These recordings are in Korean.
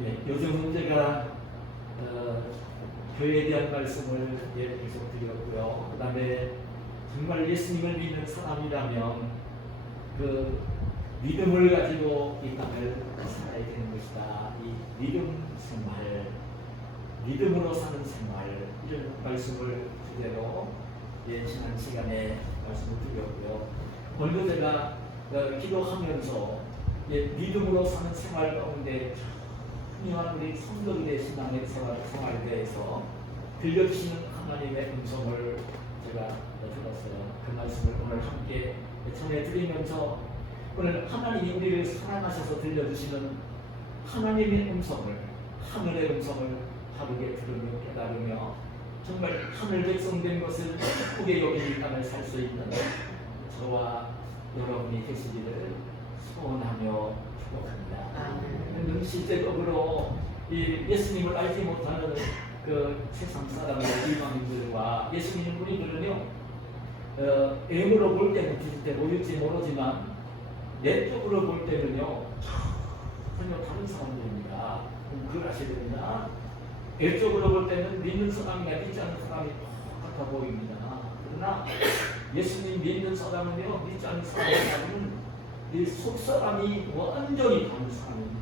요즘은 제가 교회에 대한 말씀을 계속 드렸고요. 그 다음에 정말 예수님을 믿는 사람이라면 그 믿음을 가지고 이 땅을 살아야 되는 것이다. 이 믿음 생활, 믿음으로 사는 생활, 이런 말씀을 주제로 지난 시간에 말씀을 드렸고요. 오늘도 제가 기도하면서 믿음으로 사는 생활 가운데 중요한 우리 성도들의 신앙의 생활에 대해서 들려주시는 하나님의 음성을 제가 들었어요. 그 말씀을 오늘 함께 전해드리면서 오늘 하나님이 우리를 사랑하셔서 들려주시는 하나님의 음성을, 하늘의 음성을 바르게 들으며 깨달으며 정말 하늘 백성된 것을 기쁘게 여기는 땅을 살 수 있는 저와 여러분이 되시기를 소원하며 축복합니다. 실제적으로 이 예수님을 알지 못하는 그 세상 사람들, 이방인들과 예수님 우리들은요, 외모로 볼 때는 비슷해 보일지 모르지만 내적으로 볼 때는요 전혀 다른 사람들입니다. 그걸 아셔야 됩니다. 외적으로 볼 때는 믿는 사람과 믿지 않는 사람이 똑같아 보입니다. 그러나 예수님 믿는 사람은요, 믿지 않는 사람은 이 속사람이 완전히 다른 사람입니다.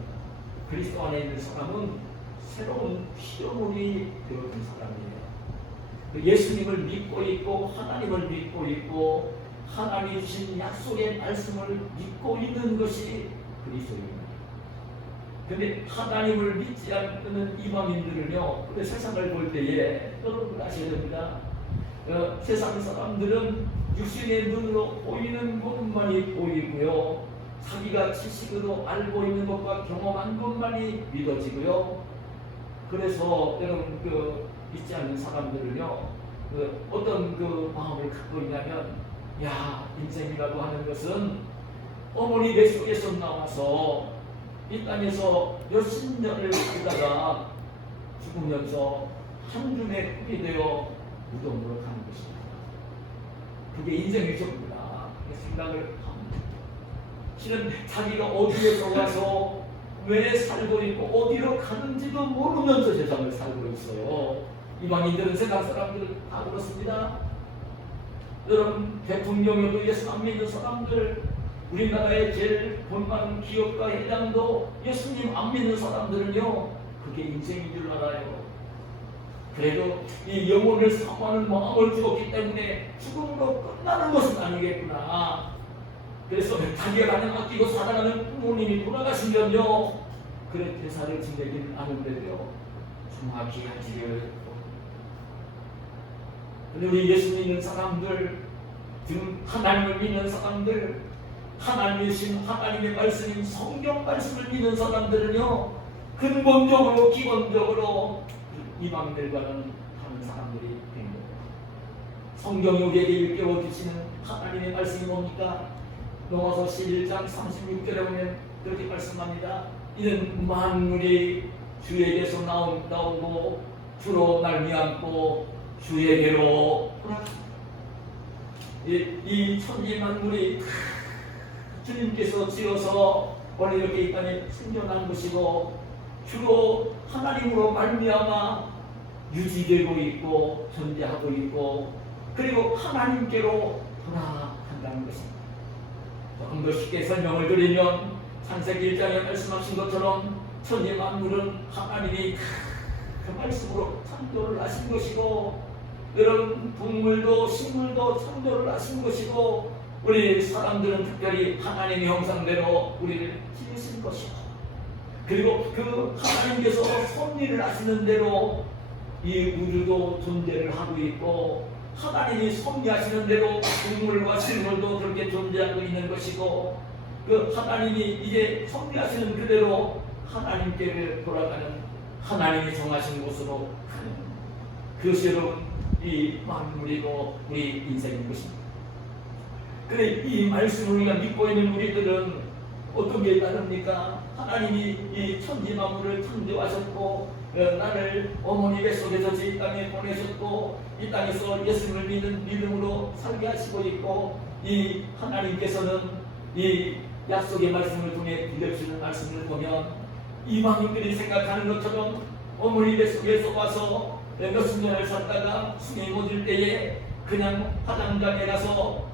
그리스도 안에 있는 사람은 새로운 피조물이 되어진 사람이에요. 예수님을 믿고 있고 하나님을 믿고 있고 하나님이 주신 약속의 말씀을 믿고 있는 것이 그리스도입니다. 그런데 하나님을 믿지 않는 이방인들은요, 근데 세상을 볼 때에 여러분 아셔야 됩니다. 세상 사람들은 육신의 눈으로 보이는 것만이 보이고요, 자기가 지식으로 알고 있는 것과 경험한 것만이 믿어지고요. 그래서 여러분 믿지 않는 사람들은요, 어떤 마음을 갖고 있냐면, 인생이라고 하는 것은 어머니 뱃속에서 나와서 이 땅에서 몇십 년을 살다가 죽으면서 한 줌의 흙이 되어 무덤으로 가는 것입니다. 그게 인생의 전부다. 생각을 합니다. 실은 자기가 어디에서 와서 왜 살고 있고 어디로 가는지도 모르면서 세상을 살고 있어요. 이방인들은 세상 사람들은 다 그렇습니다. 여러분, 대통령에도 예수 안 믿는 사람들, 우리나라의 제일 돈 많은 기업가 회장도 예수님 안 믿는 사람들은요, 그게 인생인 줄 알아요. 그래도 이 영혼을 사모하는 마음을 주었기 때문에 죽음으로 끝나는 것은 아니겠구나. 그래서 자기가 가장 아끼고 사랑하는 부모님이 돌아가시면요, 그래 대사를 지내기는 않은데도요, 정확히 하지를. 근데 우리 예수 믿는 사람들, 지금 하나님을 믿는 사람들, 하나님이신 하나님의 말씀인 성경 말씀을 믿는 사람들은요, 근본적으로 기본적으로 이방인들과는 다른 사람들이 된 거예요. 성경이 우리에게 일깨워 주시는 하나님의 말씀이 뭡니까? 로마서 11장 36절에 보면 그렇게 말씀합니다. 이는 만물이 주에게서 나오고 주로 말미암고 주에게로 돌아갑니다. 이 천지 만물이 주님께서 지어서 원래 이렇게 이 땅에 생겨난 것이고 주로 하나님으로 말미암아 유지되고 있고 존재하고 있고 그리고 하나님께로 돌아간다는 것입니다. 조금 더 쉽게 설명을 드리면 창세기 1장에 말씀하신 것처럼 천지 만물은 하나님이 그 말씀으로 창조를 하신 것이고, 여러분 동물도 식물도 창조를 하신 것이고, 우리 사람들은 특별히 하나님의 형상대로 우리를 지으신 것이고, 그리고 그 하나님께서 섭리를 하시는 대로 이 우주도 존재를 하고 있고, 하나님이 섭리하시는 대로 동물과 식물도 그렇게 존재하고 있는 것이고, 그 하나님이 이제 섭리하시는 그대로 하나님께 돌아가는, 하나님이 정하신 곳으로 가는, 그것이 여러분 이 만물이고 우리 인생인 것입니다. 그래 이 말씀을 우리가 믿고 있는 우리들은 어떤 게 다릅니까? 하나님이 이 천지 만물을 창조하셨고, 나를 어머니 뱃속에서 이 땅에 보내셨고, 이 땅에서 예수님을 믿는 믿음으로 살게 하시고 있고, 이 하나님께서는 이 약속의 말씀을 통해 들려주시는 말씀을 보면 이방인들이 생각하는 것처럼 어머니 뱃속에서 와서 몇십 년을 살다가 숨이 멎을 때에 그냥 화장장에 가서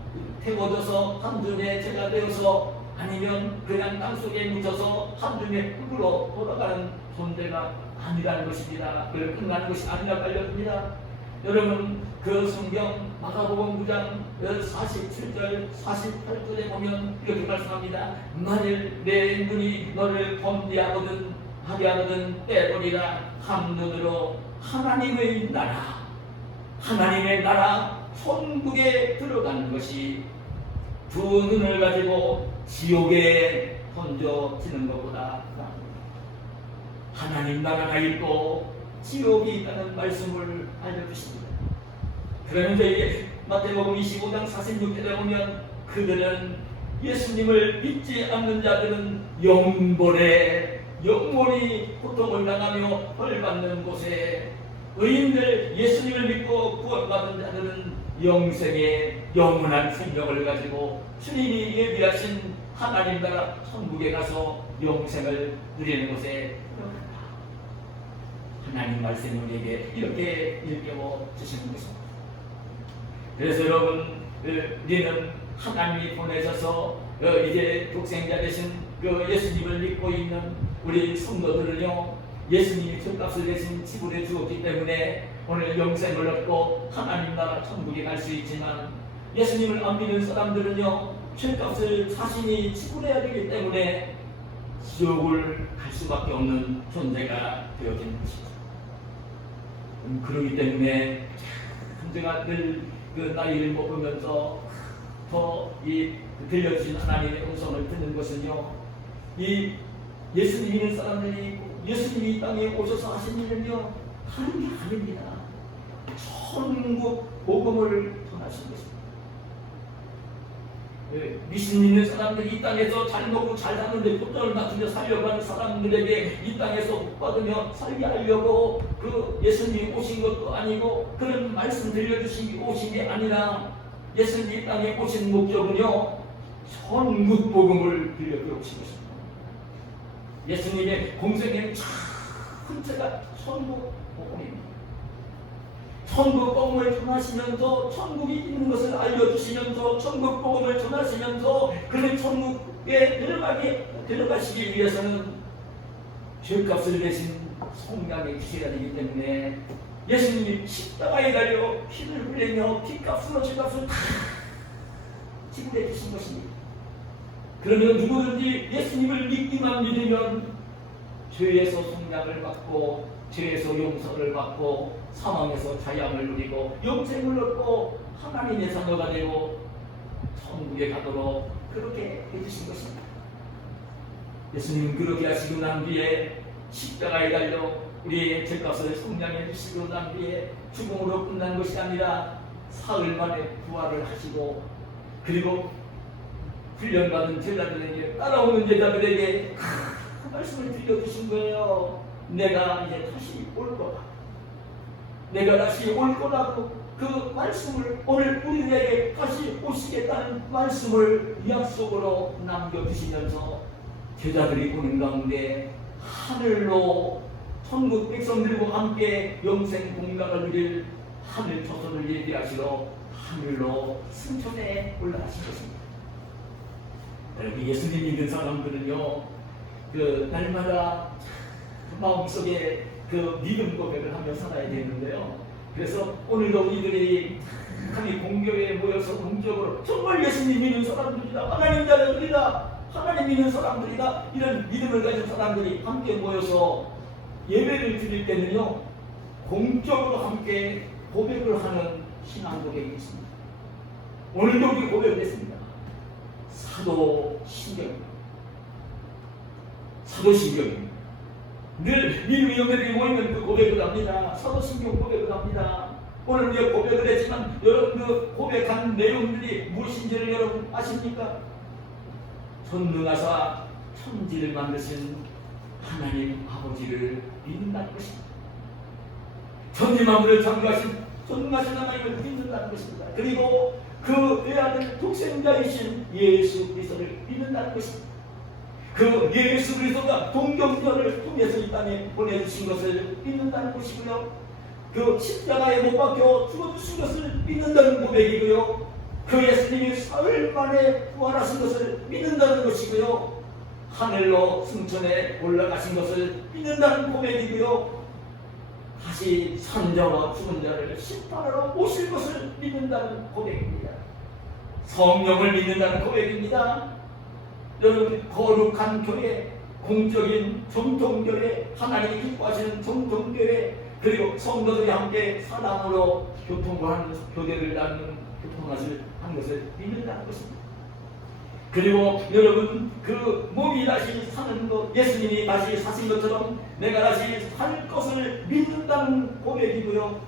태워져서 한 줌의 죄가 되어서 아니면 그냥 땅속에 묻혀서 한 줌의 흙으로 돌아가는 존재가 아니라는 것입니다. 그걸 끝나는 것이 아니라고 알려줍니다. 여러분, 그 성경 마가복음 9장 47절 48절에 보면 이렇게 말씀합니다. 만일 내 눈이 너를 범죄하거든 하게 하거든 떼버리라. 한눈으로 하나님의 나라 천국에 들어가는 것이 두 눈을 가지고 지옥에 던져지는 것보다 나습니다. 하나님 나라가 있고 지옥이 있다는 말씀을 알려주십니다. 그러면서 이게 마태복음 25장 46절에 보면 그들은 예수님을 믿지 않는 자들은 영원히 고통을 당하며 벌받는 곳에, 의인들 예수님을 믿고 구원받은 자들은 영생의 영원한 생명을 가지고 주님이 예비하신 하나님 나라 천국에 가서 영생을 누리는 곳에 들어간다. 하나님 말씀이 우리에게 이렇게 일깨워 주시는 것입니다. 그래서 여러분, 우리는 하나님이 보내셔서 이제 독생자 되신 그 예수님을 믿고 있는 우리 성도들은요, 예수님이 죄값을 대신 지불해 주었기 때문에 오늘 영생을 얻고 하나님 나라 천국에 갈 수 있지만, 예수님을 안 믿는 사람들은요, 죄값을 자신이 지불해야 되기 때문에 지옥을 갈 수밖에 없는 존재가 되어지는 것이죠. 그렇기 때문에 제가 늘 그 나이를 먹으면서 더 이 들려주신 하나님의 음성을 듣는 것은요, 이 예수님 믿는 사람들이 예수님이 이 땅에 오셔서 하신 일은요, 다른 게 아닙니다. 천국 복음을 전하신 것입니다. 미신 믿는 사람들이 이 땅에서 잘 먹고 잘 사는데 콧대를 낮추며 살려고 하는 사람들에게 이 땅에서 복 받으며 살게 하려고 그 예수님이 오신 것도 아니고 그런 말씀 들려주신 오신 게 아니라, 예수님이 이 땅에 오신 목적은요, 천국 복음을 들려주고 오신 것입니다. 예수님의 공생의 전체가 천국 복음입니다. 천국 복음을 전하시면서 천국이 있는 것을 알려주시면서 천국 복음을 전하시면서 그 천국에 들어가시기 위해서는 죄값을 대신 속량해 주셔야 되기 때문에 예수님이 십자가에 달려 피를 흘리며 피값으로 죄값을 다 지불해 주신 것입니다. 그러면 누구든지 예수님을 믿기만 믿으면 죄에서 속량을 받고 죄에서 용서를 받고 사망에서 자양을 누리고 영생을 얻고 하나님의 자녀가 되고 천국에 가도록 그렇게 해주신 것입니다. 예수님은 그렇게 하시고 난 뒤에 십자가에 달려 우리의 죄값을 속량해 주시고 난 뒤에 죽음으로 끝난 것이 아니라 사흘 만에 부활을 하시고, 그리고 훈련받은 제자들에게, 따라오는 제자들에게 그 말씀을 들려주신 거예요. 내가 이제 다시 올 거다. 내가 다시 올 거라고 그 말씀을, 오늘 우리에게 다시 오시겠다는 말씀을 약속으로 남겨주시면서 제자들이 보는 가운데 하늘로 천국 백성들과 함께 영생 공락을 누릴 하늘 조선을 예비하시러 하늘로 승천에 올라가신 것입니다. 여러분, 예수님 믿는 사람들은요, 그 날마다 마음속에 그 믿음 고백을 하며 살아야 되는데요. 그래서 오늘도 우리들이 우리 공교회에 모여서 공적으로 정말 예수님 믿는 사람들이다, 하나님 자녀들이다, 하나님 믿는 사람들이다, 이런 믿음을 가진 사람들이 함께 모여서 예배를 드릴 때는요, 공적으로 함께 고백을 하는 신앙 고백이 있습니다. 오늘도 우리 고백을 했습니다. 사도신경입니다. 사도신경입니다. 늘 믿음의 영혼들이 모이면 그 고백을 합니다. 사도신경 고백을 합니다. 오늘 우리가 고백을 했지만 여러분, 그 고백한 내용들이 무엇인지를 여러분 아십니까? 전능하사 천지를 만드신 하나님 아버지를 믿는다는 것입니다. 천지 만물을 창조하신 전능하신 하나님을 믿는다는 것입니다. 그리고 그 외아들 독생자이신 예수 그리스도를 믿는다는 것입니다. 그 예수 그리스도가 동정녀를 통해서 이 땅에 보내주신 것을 믿는다는 것이고요. 그 십자가에 못 박혀 죽어주신 것을 믿는다는 고백이고요. 그 예수님이 사흘 만에 부활하신 것을 믿는다는 것이고요. 하늘로 승천에 올라가신 것을 믿는다는 고백이고요. 다시 산자와 죽은 자를 심판하러 오실 것을 믿는다는 고백입니다. 성령을 믿는다는 고백입니다. 여러분, 거룩한 교회, 공적인 정통교회, 하나님이 기뻐하시는 정통교회, 그리고 성도들이 함께 사랑으로 교통하는 교대를 나누는 교통하실 한 것을 믿는다는 것입니다. 그리고 여러분, 그 몸이 다시 사는 것, 예수님이 다시 사신 것처럼 내가 다시 살 것을 믿는다는 고백이고요.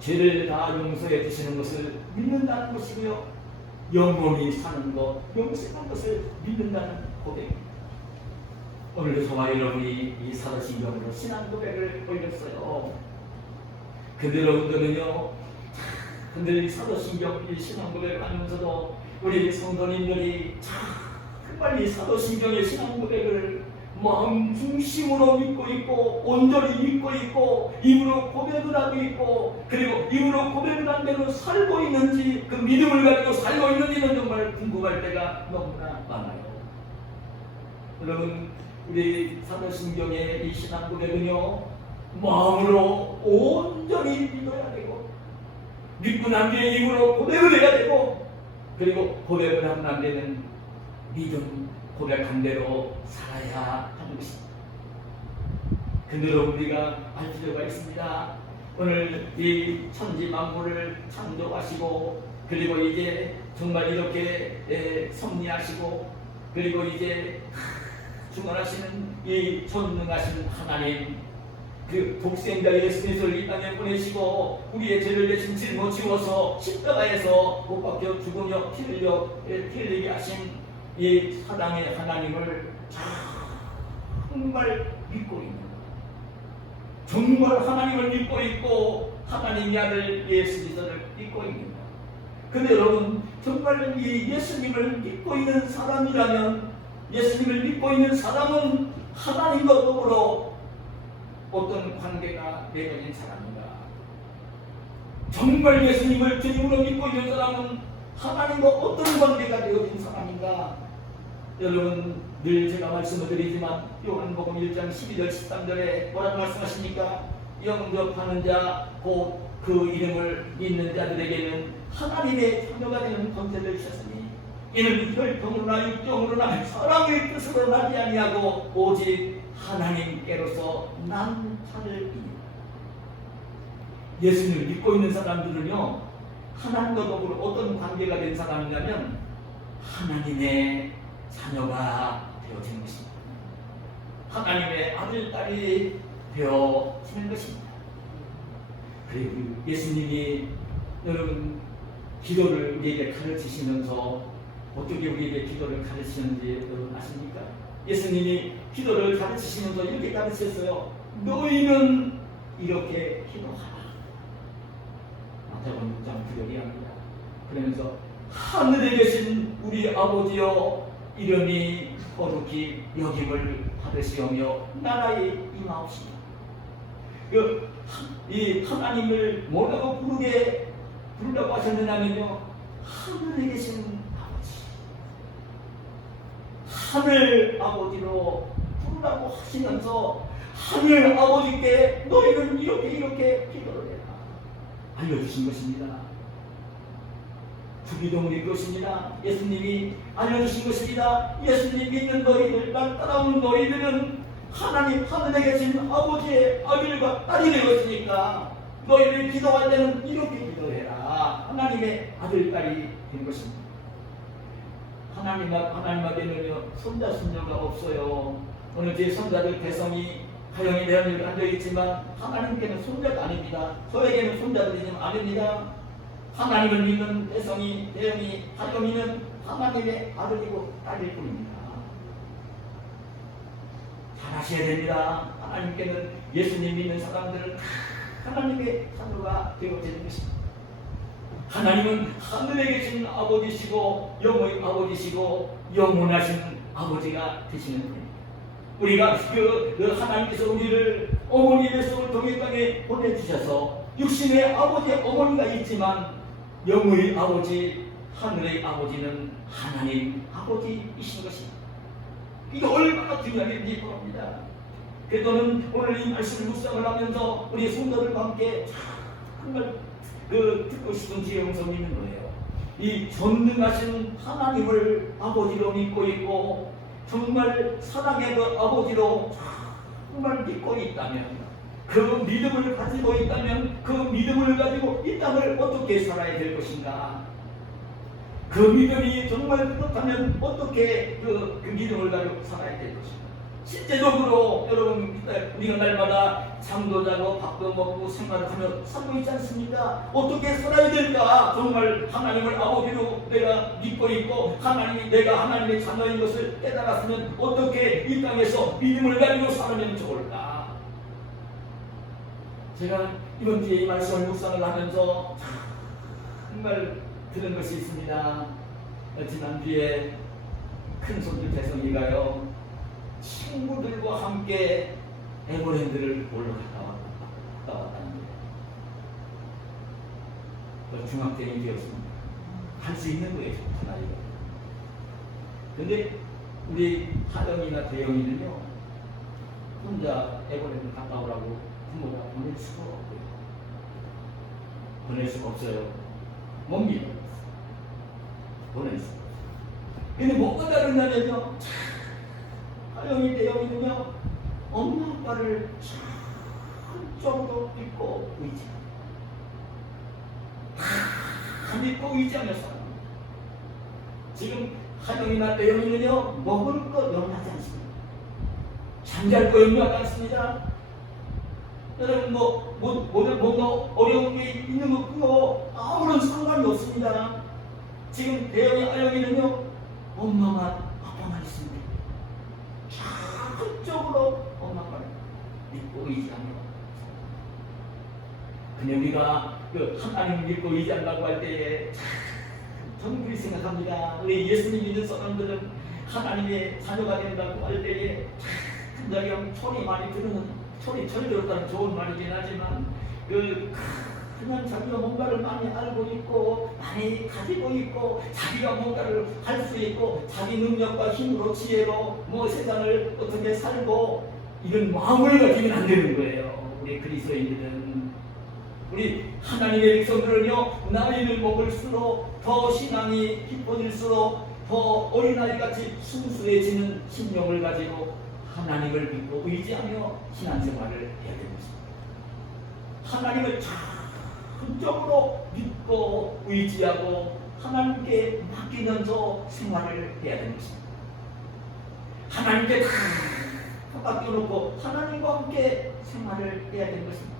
죄를 다 용서해 주시는 것을 믿는다는 것이고요. 영원히 사는 것, 영생한 것을 믿는다는 고백입니다. 오늘도 저와 여러분이 이 사도신경으로 신앙 고백을 올렸어요. 근데 여러분들은요, 근데 이 사도신경 이 신앙 고백을 하면서도 우리 성도님들이 정말 이 사도신경의 신앙 고백을 마음 중심으로 믿고 있고 온전히 믿고 있고 입으로 고백을 하고 있고 그리고 입으로 고백을 한 대로 살고 있는지 그 믿음을 가지고 살고 있는지는 정말 궁금할 때가 너무나 많아요. 여러분, 우리 사도신경의 이 신앙 고백은요, 마음으로 온전히 믿어야 되고 믿고 난 뒤에 입으로 고백을 해야 되고 그리고 고백을 하면 안 되는 믿음 고백한 대로 살아야 하는 것입니다. 근데 우리가 알 필요가 있습니다. 오늘 이 천지 만물을 창조하시고 그리고 이제 정말 이렇게 섭리하시고 그리고 이제 중원하시는 이 전능하신 하나님, 그 독생자 예수 그리스도를 이 땅에 보내시고 우리의 죄를 대신 짊어지워서 십자가에서 못 박혀 죽으며 피 흘리게 하신 이 사랑의 하나님을 정말 믿고 있는, 정말 하나님을 믿고 있고 하나님의 아들 예수 그리스도를 믿고 있는. 근데 여러분, 정말 이 예수님을 믿고 있는 사람이라면, 예수님을 믿고 있는 사람은 하나님과 더불어 어떤 관계가 맺어진 사람인가? 정말 예수님을 주님으로 믿고 있는 사람은 하나님과 어떤 관계가 되어진 사람인가? 여러분, 늘 제가 말씀을 드리지만 요한복음 1장 12절 13절에 뭐라고 말씀하십니까? 영접하는 자 곧 그 이름을 믿는 자들에게는 하나님의 자녀가 되는 권세를 주셨으니 이는 혈통으로나 육정으로나 사랑의 뜻으로 나지 아니하고 오직 하나님께로서 난 자를 믿는. 예수님을 믿고 있는 사람들은요, 하나님과 더불어 어떤 관계가 된 사람이냐면 하나님의 자녀가 되어지는 것입니다. 하나님의 아들, 딸이 되어지는 것입니다. 그리고 예수님이 여러분 기도를 우리에게 가르치시면서 어떻게 우리에게 기도를 가르치는지 여러분 아십니까? 예수님이 기도를 가르치시면서 이렇게 가르치셨어요. 너희는 이렇게 기도하라. 마태복음 6장 9절이 합니다. 그러면서 하늘에 계신 우리 아버지여 이름이 거룩히 여김을 받으시오며 나라에 임하옵시며. 이 하나님을 뭐라고 부르려고 하셨느냐면요, 하늘에 계신 아버지, 하늘 아버지로 부르라고 하시면서 하늘 아버지께 너희는 이렇게 기도를 해라 알려주신 것입니다. 주기도문이 그것입니다. 예수님이 알려주신 것입니다. 예수님 믿는 너희들, 날 따라오는 너희들은 하나님 하늘에 계신 아버지의 아들과 딸이 되었으니까 너희를 기도할 때는 이렇게 기도해라. 하나님의 아들, 딸이 된 것입니다. 하나님에게는요 손자 손녀가 없어요. 오늘 제 손자들 배성이 가영이 대한민국에 앉아있지만 하나님께는 손자가 아닙니다. 저에게는 손자들이지만 아닙니다. 하나님을 믿는 배성이, 대영이, 가영이는 하나님의 아들이고 딸일 뿐입니다. 잘 아셔야 됩니다. 하나님께는 예수님 믿는 사람들은 하나님의 자녀가 되어지는 것입니다. 하나님은 하늘에 계신 아버지시고 영원히 아버지시고 영원하신 아버지가 되시는 분입니다. 우리가 하나님께서 우리를 어머니의 손을 통해 땅에 보내주셔서 육신의 아버지 어머니가 있지만 영의 아버지 하늘의 아버지는 하나님 아버지이신 것입니다. 이게 얼마나 중요한지 모릅니다. 그래서는 오늘 이 말씀을 묵상을 하면서 우리 성도들과 함께 정말 듣고 싶은 지혜용성이 있는 거예요. 이 전능하신 하나님을 아버지로 믿고 있고 정말 사랑의 그 아버지로 정말 믿고 있다면, 그 믿음을 가지고 있다면 그 믿음을 가지고 이 땅을 어떻게 살아야 될 것인가, 그 믿음이 정말 그렇다면 어떻게 그 믿음을 가지고 살아야 될 것인가. 실제적으로 여러분 우리가 날마다 잠도 자고 밥도 먹고 생활하며 살고 있지 않습니까? 어떻게 살아야 될까? 정말 하나님을 아버지로 내가 믿고 있고 하나님이 내가 하나님의 자녀인 것을 깨달았으면 어떻게 이 땅에서 믿음을 가지고 살면 좋을까? 제가 이번 주에 이 말씀을 묵상을 하면서 정말 들은 것이 있습니다. 지난주에 큰손주 재성이가요 친구들과 함께 에버랜드를 놀러 갔다 왔다는 거예요. 중학생이 되었습니다. 할 수 있는 거예요, 나이가. 근데 우리 하영이나 대영이는요 혼자 에버랜드 갔다 오라고 부모가 보낼 수가 없고요. 보낼 수가 없어요. 못 믿어요. 보낼 수가 없어요. 근데 뭐가 다르냐면요, 하영이 대영이는요 엄마 아빠를 한쪽으로 믿고 의지합니다. 다 믿고 의지하며 살아갑니다. 지금 하영이나 대영이는요 먹을 거 염려하지 않습니다. 잠잘 거 염려하지 않습니다. 여러분 뭐가 어려운 게 있는 거 그거 아무런 상관이 없습니다. 지금 대영이 하영이는요 엄마만 아빠만 있습니다. 한쪽으로 엄마를 믿고 의지합니다. 근데 우리가 하나님 믿고 의지한다고 할 때에 정부리 생각합니다. 우리 예수님 믿는 사람들은 하나님의 자녀가 된다고 할 때에 굉장히 소리 많이 들으는 소리 들었다는 좋은 말이긴 하지만 그냥 자기가 뭔가를 많이 알고 있고 많이 가지고 있고 자기가 뭔가를 할 수 있고 자기 능력과 힘으로 지혜로 세상을 어떻게 살고 이런 마음을 가지면 안 되는 거예요. 우리 그리스도인들은 우리 하나님의 백성들은요 나이를 먹을수록 더 신앙이 깊어질수록 더 어린아이같이 순수해지는 심령을 가지고 하나님을 믿고 의지하며 신앙생활을 해야 됩니다. 하나님을 전적으로 믿고 의지하고 하나님께 맡기면서 생활을 해야 되는 것입니다. 하나님께 다 맡겨놓고 하나님과 함께 생활을 해야 되는 것입니다.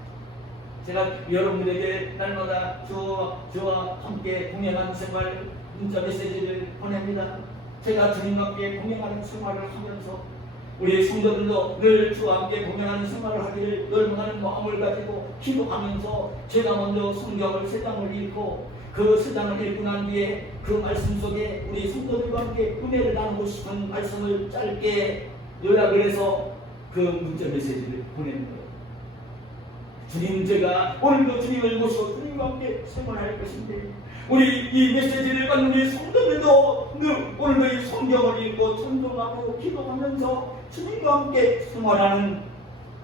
제가 여러분들에게 날마다 저와 함께 동행하는 생활 문자 메시지를 보냅니다. 제가 주님과 함께 동행하는 생활을 하면서 우리 성도들도 늘 주와 함께 동행하는 생활을 하기를 열망하는 마음을 가지고 기도하면서 제가 먼저 성경을 세 장을 읽고 그 세 장을 읽고 난 뒤에 그 말씀 속에 우리 성도들과 함께 은혜를 나누고 싶은 말씀을 짧게 요약을 해서 그 문자 메시지를 보내는 거예요. 주님, 제가 오늘도 주님을 모시고 주님과 함께 생활할 것인데 우리 이 메시지를 받는 우리 성도들도 오늘도 이 성경을 읽고 찬송하고 기도하면서 주님과 함께 생활하는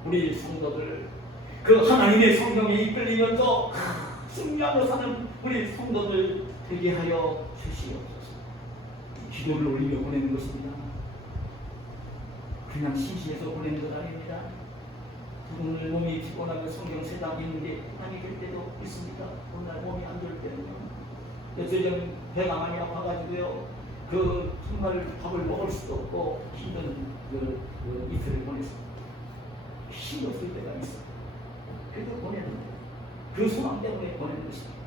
우리 성도들, 그 하나님의 성경에 이끌리면서 승리하며 사는 우리 성도들 되게 하여 주시옵소서. 기도를 올리며 보내는 것입니다. 그냥 심심해서 보내는 것 아닙니다. 오늘 몸이 피곤하면 성경 세 장 읽는데 아니 될 때도 있습니다. 오늘 몸이 안 될 때는요. 요즘 배가 많이 아파가지고요. 정말 밥을 먹을 수도 없고 힘든 이틀을 보냈습니다. 힘이 없을 때가 있어요. 그래도 보내는 거예요. 그 소망 때문에 보내는 것입니다.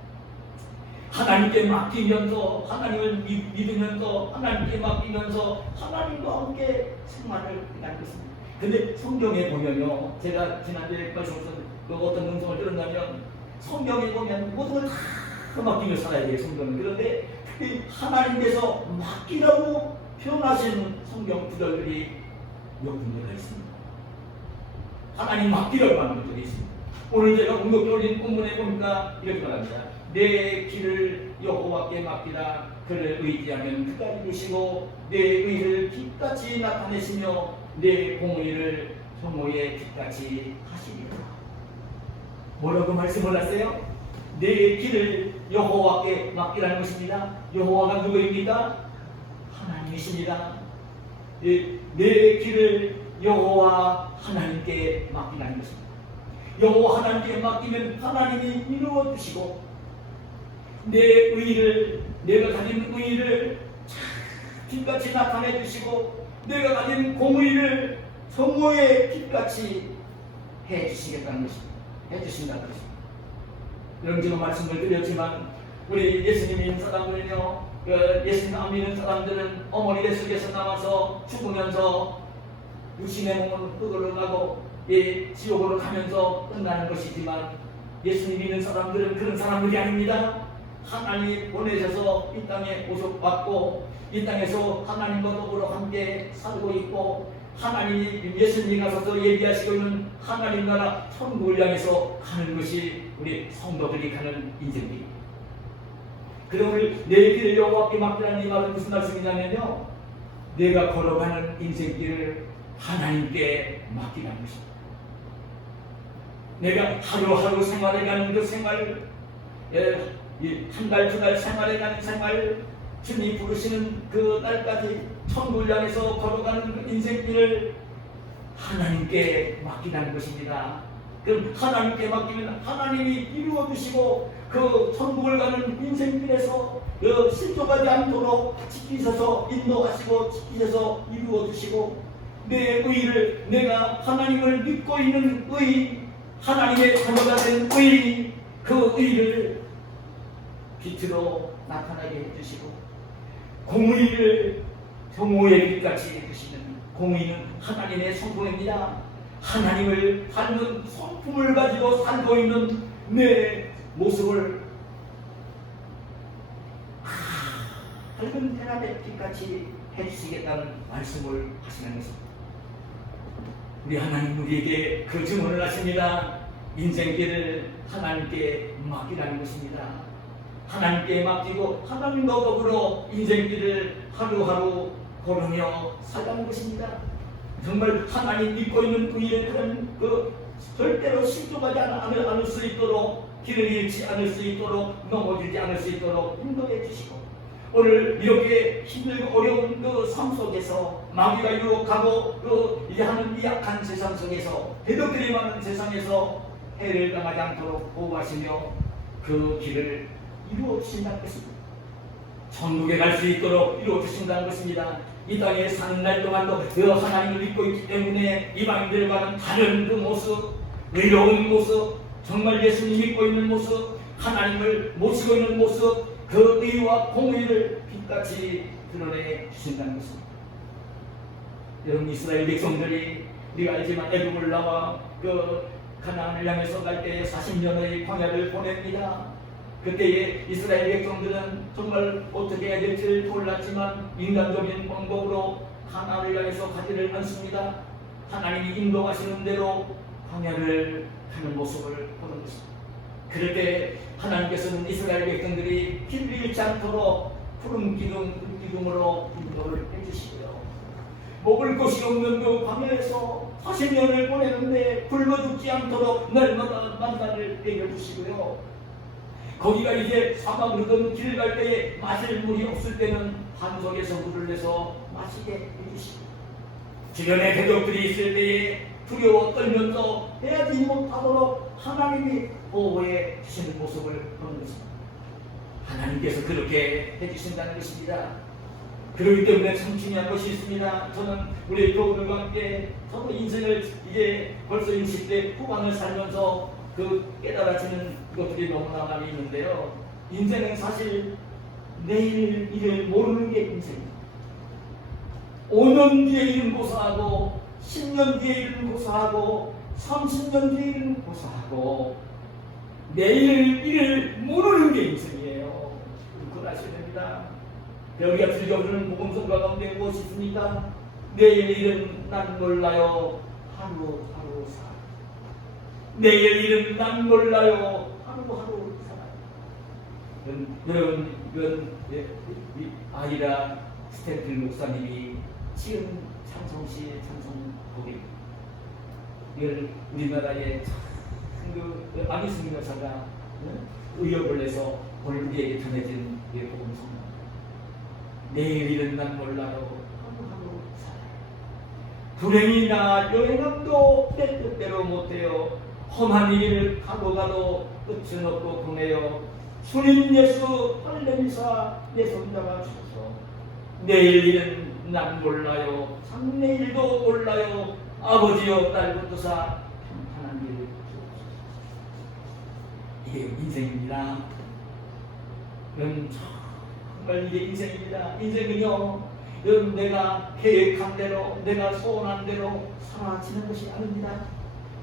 하나님께 맡기면서 하나님을 믿으면서 하나님께 맡기면서 하나님과 함께 생활을 하는 것입니다. 근데 성경에 보면요, 제가 지난주에 말씀에서 어떤 음성을 들었냐면 성경에 보면 모든 걸 다 맡기며 살아야 돼요. 성경은. 그런데 특히 하나님께서 맡기라고 표현하신 성경 구절들이 몇 군데가 있습니다. 하나님 맡기라고 하는 것들이 있습니다. 오늘 제가 공독에 올린 본문에 보니까 이렇게 말합니다. 내 길을 여호와께 맡기라. 그를 의지하면 그가 이루시고 내 의를 빛같이 나타내시며 내 공의를 성모의 빛같이 하시리라. 뭐라고 말씀을 하세요? 내 길을 여호와께 맡기라는 것입니다. 여호와가 누구입니까? 하나님이십니다. 내 길을 여호와 하나님께 맡기라는 것입니다. 여호와 하나님께 맡기면 하나님이 이루어 주시고 내 의를, 내가 가진 의를 빛같이 나타내 주시고 내가 가진 공의를 성모의 빛같이 해 주시겠다는 것입니다. 해 주신다는 것입니다. 여러분 제가 말씀을 드렸지만 우리 예수님 믿는 사람들은요, 예수님 안 믿는 사람들은 어머니의 속에서 나와서 죽으면서 육신의 몸은 흙으로 가고 지옥으로 가면서 끝나는 것이지만 예수님 믿는 사람들은 그런 사람들이 아닙니다. 하나님 보내셔서 이 땅에 오셨고 이 땅에서 하나님과 더불어 함께 살고 있고 하나님이 예수님이 가서서 예비하시고 있는 하나님 나라 천국을 향해서 가는 것이 우리 성도들이 가는 인생입니다. 그럼 우리 내 길을 여호와께 맡기라는 이 말은 무슨 말씀이냐면요, 내가 걸어가는 인생길을 하나님께 맡기라는 것입니다. 내가 하루하루 생활해가는 그 생활, 한 달, 두 달 생활해가는 생활, 주님이 부르시는 그 날까지 천국을 향해서 걸어가는 그 인생길을 하나님께 맡기라는 것입니다. 그럼 하나님께 맡기면 하나님이 이루어 주시고 그 천국을 가는 인생길에서 실족하지 않도록 지키셔서 인도하시고 지키셔서 이루어 주시고 내 의를, 내가 하나님을 믿고 있는 의, 하나님의 자녀가 된 의, 그 의를 빛으로 나타나게 해주시고 공의를 성모의 빛같이 해주시는, 공의는 하나님의 성품입니다. 하나님을 닮은 성품을 가지고 살고 있는 내 모습을 밝은 태란의 빛같이 해주시겠다는 말씀을 하시는 것입니다. 우리 하나님 우리에게 그 증언을 하십니다. 인생길을 하나님께 맡기라는 것입니다. 하나님께 맡기고 하나님과 더불어 인생길을 하루하루 걸으며 살라는 것입니다. 정말 하나님 믿고 있는 의의 그런 절대로 실족하지 않을 수 있도록, 길을 잃지 않을 수 있도록, 넘어지지 않을 수 있도록 인도해 주시고 오늘 이렇게 힘들고 어려운 그 삶 속에서 마귀가 유혹하고 하는 이 약한 세상 속에서 대적들이 많은 세상에서 해를 당하지 않도록 보호하시며 그 길을 이루어 주신다는 것입니다. 천국에 갈 수 있도록 이루어 주신다는 것입니다. 이 땅에 사는 날 동안도 그 하나님을 믿고 있기 때문에 이방인들과는 다른 그 모습, 의로운 모습, 정말 예수님 믿고 있는 모습, 하나님을 모시고 있는 모습, 그 의와 공의를 빛같이 드러내 주신다는 것입니다. 여러분 이스라엘 백성들이 우리가 알지만 애굽을 나와 그 가나안을 향해서 갈 때 40년의 광야를 보냅니다. 그때의 이스라엘 백성들은 정말 어떻게 해야 될지를 몰랐지만 인간적인 방법으로 가나안을 향해서 가지를 않습니다. 하나님이 인도하시는 대로 광야를 가는 모습을 보는 것입니다. 그럴 때 하나님께서는 이스라엘 백성들이 길을 잃지 않도록 푸른 기둥으로 인도를 해주시고요. 먹을 것이 없는 그 광야에서 40년을 보내는데 굶어 죽지 않도록 날마다 만나를 내려주시고요. 거기가 이제 사막으로든 길 갈 때에 마실 물이 없을 때는 반석에서 물을 내서 마시게 해주시고 주변에 대적들이 있을 때에 두려워 떨면서 해야지 못하도록 하나님이 보호해 주시는 모습을 보는 것입니다. 하나님께서 그렇게 해주신다는 것입니다. 그렇기 때문에 참 중요한 것이 있습니다. 저는 우리 교우들과 함께 저도 인생을 이제 벌써 60대 후반을 살면서 깨달아지는 것들이 너무나 많이 있는데요. 인생은 사실 내일 일을 모르는 게 인생입니다. 5년 뒤에 일은 고사하고 10년 뒤에 일은 고사하고 30년 뒤에 일은 고사하고 내일 일을 모르는 게 인생이에요. 그걸 아셔야 됩니다. 우리가 즐겨 부르는 복음성가 가운데 무엇이 있습니까? 내일 일은 난 몰라요. 하루하루 살아. 내일 일은 난 몰라요. 하루하루 살아. 여러분, 이건 아이라 스태필 목사님이 지은 찬송시의 찬송곡입니다. 이걸 우리나라의 그 안희승 여사가 의역을 내서 오늘 우리에게 전해진 복음성. 내일 일은 난 몰라요. 하루하루 살아요. 불행이나 여행함도 내 뜻대로 못해요. 험한 일 가도 가도 끝은 없고 보내요. 주님 예수 할렐루야 내 손잡아 주소서. 내일 일은 난 몰라요. 장래일도 몰라요. 아버지여 딸 붙드사 평탄한 일 주옵소서. 이게 인생입니다. 여러분 정말 이게 인생입니다. 인생은요, 여러분 내가 계획한 대로 내가 소원한 대로 사라지는 것이 아닙니다.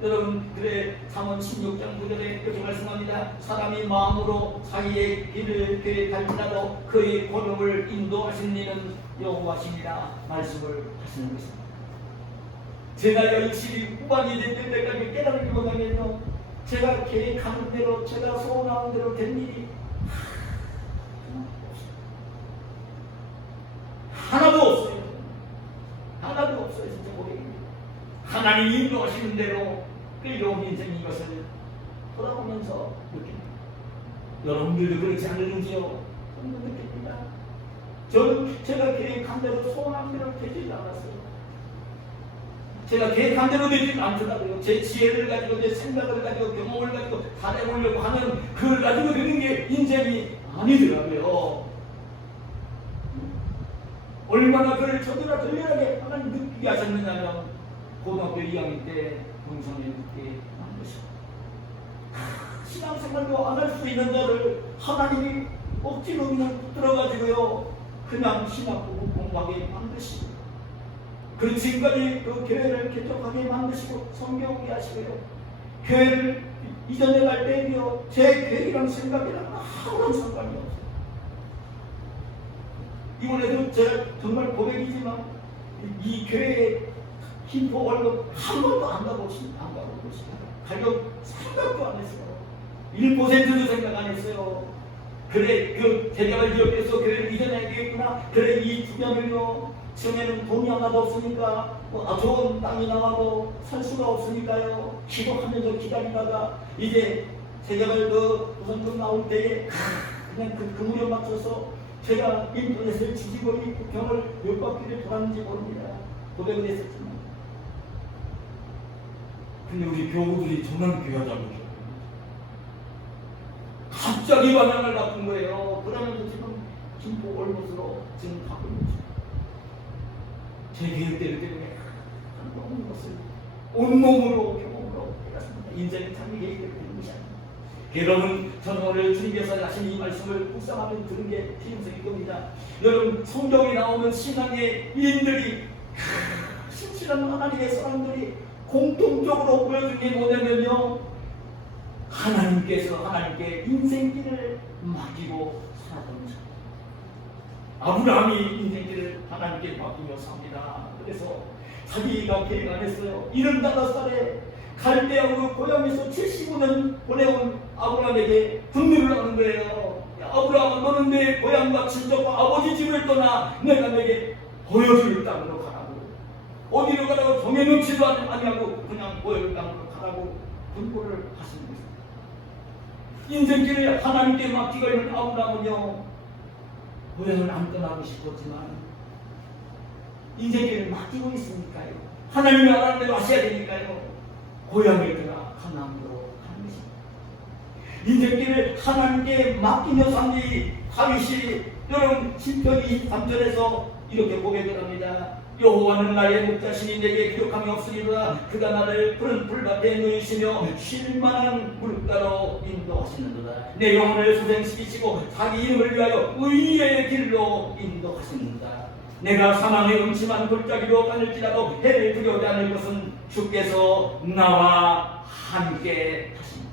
여러분 그래 잠언 16장 9절에 이렇게 말씀합니다. 사람이 마음으로 자기의 길을 계획할지라도 그의 걸음을 인도하시는 이는 여호와시니라 말씀을 하시는 것입니다. 제 나이가 60이 후반이 될 때까지 깨달음이 못하면요, 제가 계획하는 대로 제가 소원하는 대로 된 일이 하나도 없어요. 하나도 없어요. 진짜 고백입니다. 하나님이 인도하시는 대로 끌려온 인생인 것을 돌아보면서 느낍니다. 여러분들도 그렇지 않으는지요? 저는 느낍니다. 저는 제가 계획한 대로 소원한 대로 되지 않았어요. 제가 계획한 대로 되지 않더라고요. 제 지혜를 가지고 제 생각을 가지고 경험을 가지고 잘해보려고 하는 그걸 가지고 되는 게 인생이 아니더라고요. 얼마나 그를 저들아 들려하게 하나님 느끼게 하셨느냐면 고등학교 2학년 때 동성애 느끼게 한 것입니다. 신앙생활도 안 할 수 있는 자를 하나님이 억지로 그냥 붙들어가지고요 그냥 신학부 공부하게 만드시고, 그 지금까지 그 교회를 개척하게 만드시고 성경하게 하시고요, 교회를 이전에 갈 때에요 제 계획이랑 생각이랑 아무런 상관이 없어요. 이번에도 제가 정말 고백이지만 이 교회에 김포 월급 한 번도 안 가보십니다. 가격 생각도 안 했어요. 1%도 생각 안 했어요. 그래 그 재개발 지역에서 교회를 이전해야 되겠구나. 그래 이 주변을요 처음에는 돈이 하나도 없으니까 좋은 땅이 나와도 살 수가 없으니까요 기도하면서 기다리다가 이제 재개발 그 우선금 나올 때에 그냥 그 무렵 맞춰서 제가 인터넷을 뒤집어 입고 병을 몇 바퀴를 돌았는지 모릅니다. 고백을 했었지만. 근데 우리 교우들이 정말 귀하다고 갑자기 방향을 바꾼 거예요. 그러면서 지금 김포 올못으로 지금 가고 있는 거죠. 제 계획대로 때문에 모든 것을 온몸으로 경험으로 해갔습니다. 인생은 자기 계획대로 되는 것이 아닙니다. 여러분, 저는 오늘 주님께서 하신 이 말씀을 묵상하며 들은 게 필요성일 겁니다. 여러분, 성경에 나오는 신앙의 인들이 신실한 하나님의 사람들이 공통적으로 보여준 게 뭐냐면요, 하나님께 인생길을 맡기고 살았던 것입니다. 아브라함이 인생길을 하나님께 맡기며 삽니다. 그래서 자기가 계획 안 했어요. 75살에 갈대아우르 고향에서 75년 보내온 아브라함에게 분노를 하는 거예요. 아브라함아, 너는 내 고향과 친척과 아버지 집을 떠나 내가 내게 보여줄 땅으로 가라고. 어디로 가라고 정해놓지도 아니하고 그냥 보여줄 땅으로 가라고 분고를 하신 것입니다. 인생길을 하나님께 맡기고 있는 아브라함은요, 고향을 안 떠나고 싶었지만 인생길을 맡기고 있으니까요, 하나님이 하라는 대로 하셔야 되니까요, 고향을 떠나 가나안으로 가는 것입니다. 인생길을 하나님께 맡기며 산이 다윗이 여러분 시편 23절에서 이렇게 고백을 합니다. 여호와는 나의 목자시니 내게 기록함이 없으리로다. 그가 나를 푸른 풀밭에 누이시며 쉴만한 물가로 인도하시는도다. 내 영혼을 소생시키시고 자기 이름을 위하여 의의 길로 인도하시는도다. 내가 사망의 음침한 골짜기로 다닐지라도 해를 두려워하지 않을 것은 주께서 나와 함께 하십니다.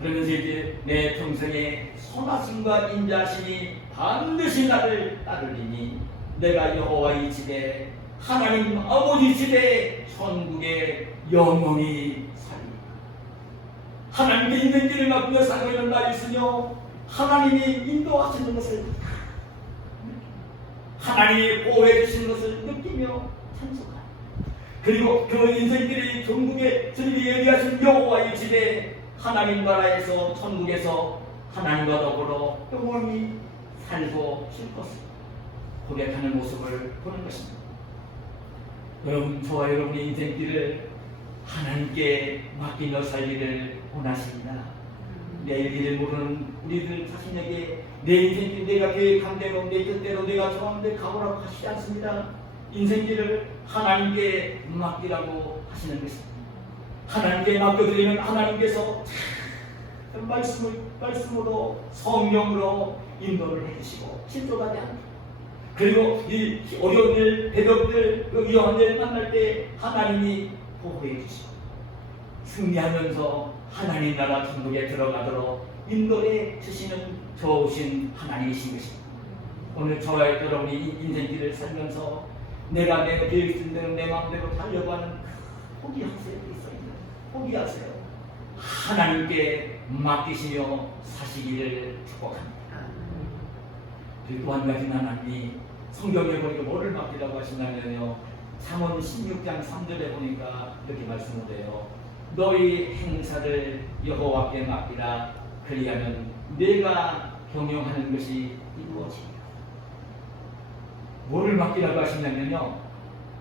그러면서 이제 내 평생에 선하심과 인자하심이 반드시 나를 따르리니 내가 여호와의 집에 하나님 아버지 집에 천국에 영원히 살리라. 하나님께 있는 길을 막으며 살고 있는 나 있으며 하나님이 인도하시는 것을 하나님이 보호해 주시는 것을 느끼며 찬송하라. 그리고 그 인생길이 전국에 주님이 예비하신 여호와의 집에 하나님 나라에서 천국에서 하나님과 더불어 영원히 살고 쉴 것을 고백하는 모습을 보는 것입니다. 여러분, 저와 여러분의 인생길을 하나님께 맡기며 살기를 원하십니다. 내일 일을 모르는 우리들 자신에게 내 인생길 내가 계획한 대로 내 뜻대로 내가 정한 데 가보라고 하시지 않습니다. 인생길을 하나님께 맡기라고 하시는 것입니다. 하나님께 맡겨드리면 하나님께서 말씀으로 성령으로 인도를 해주시고 실족하지 않고, 그리고 이 어려운 일, 배덕들, 그 위험한 일 만날 때 하나님이 보호해 주시고 승리하면서 하나님 나라 천국에 들어가도록 인도해 주시는 좋으신 하나님이신 것입니다. 오늘 저와 여러분이 인생길을 살면서 내가 내 계획대로 내 마음대로 하려고 하는 포기하세요. 포기하세요. 하나님께 맡기시며 사시기를 축복합니다. 그리고 또 한 가지 하나님이 성경에 보니까 뭐를 맡기라고 하시냐면요, 잠언 16장 3절에 보니까 이렇게 말씀을 해요. 너희 행사를 여호와께 맡기라. 그리하면 내가 경영하는 것이 이루어지리라. 뭐를 맡기라고 하시냐면요,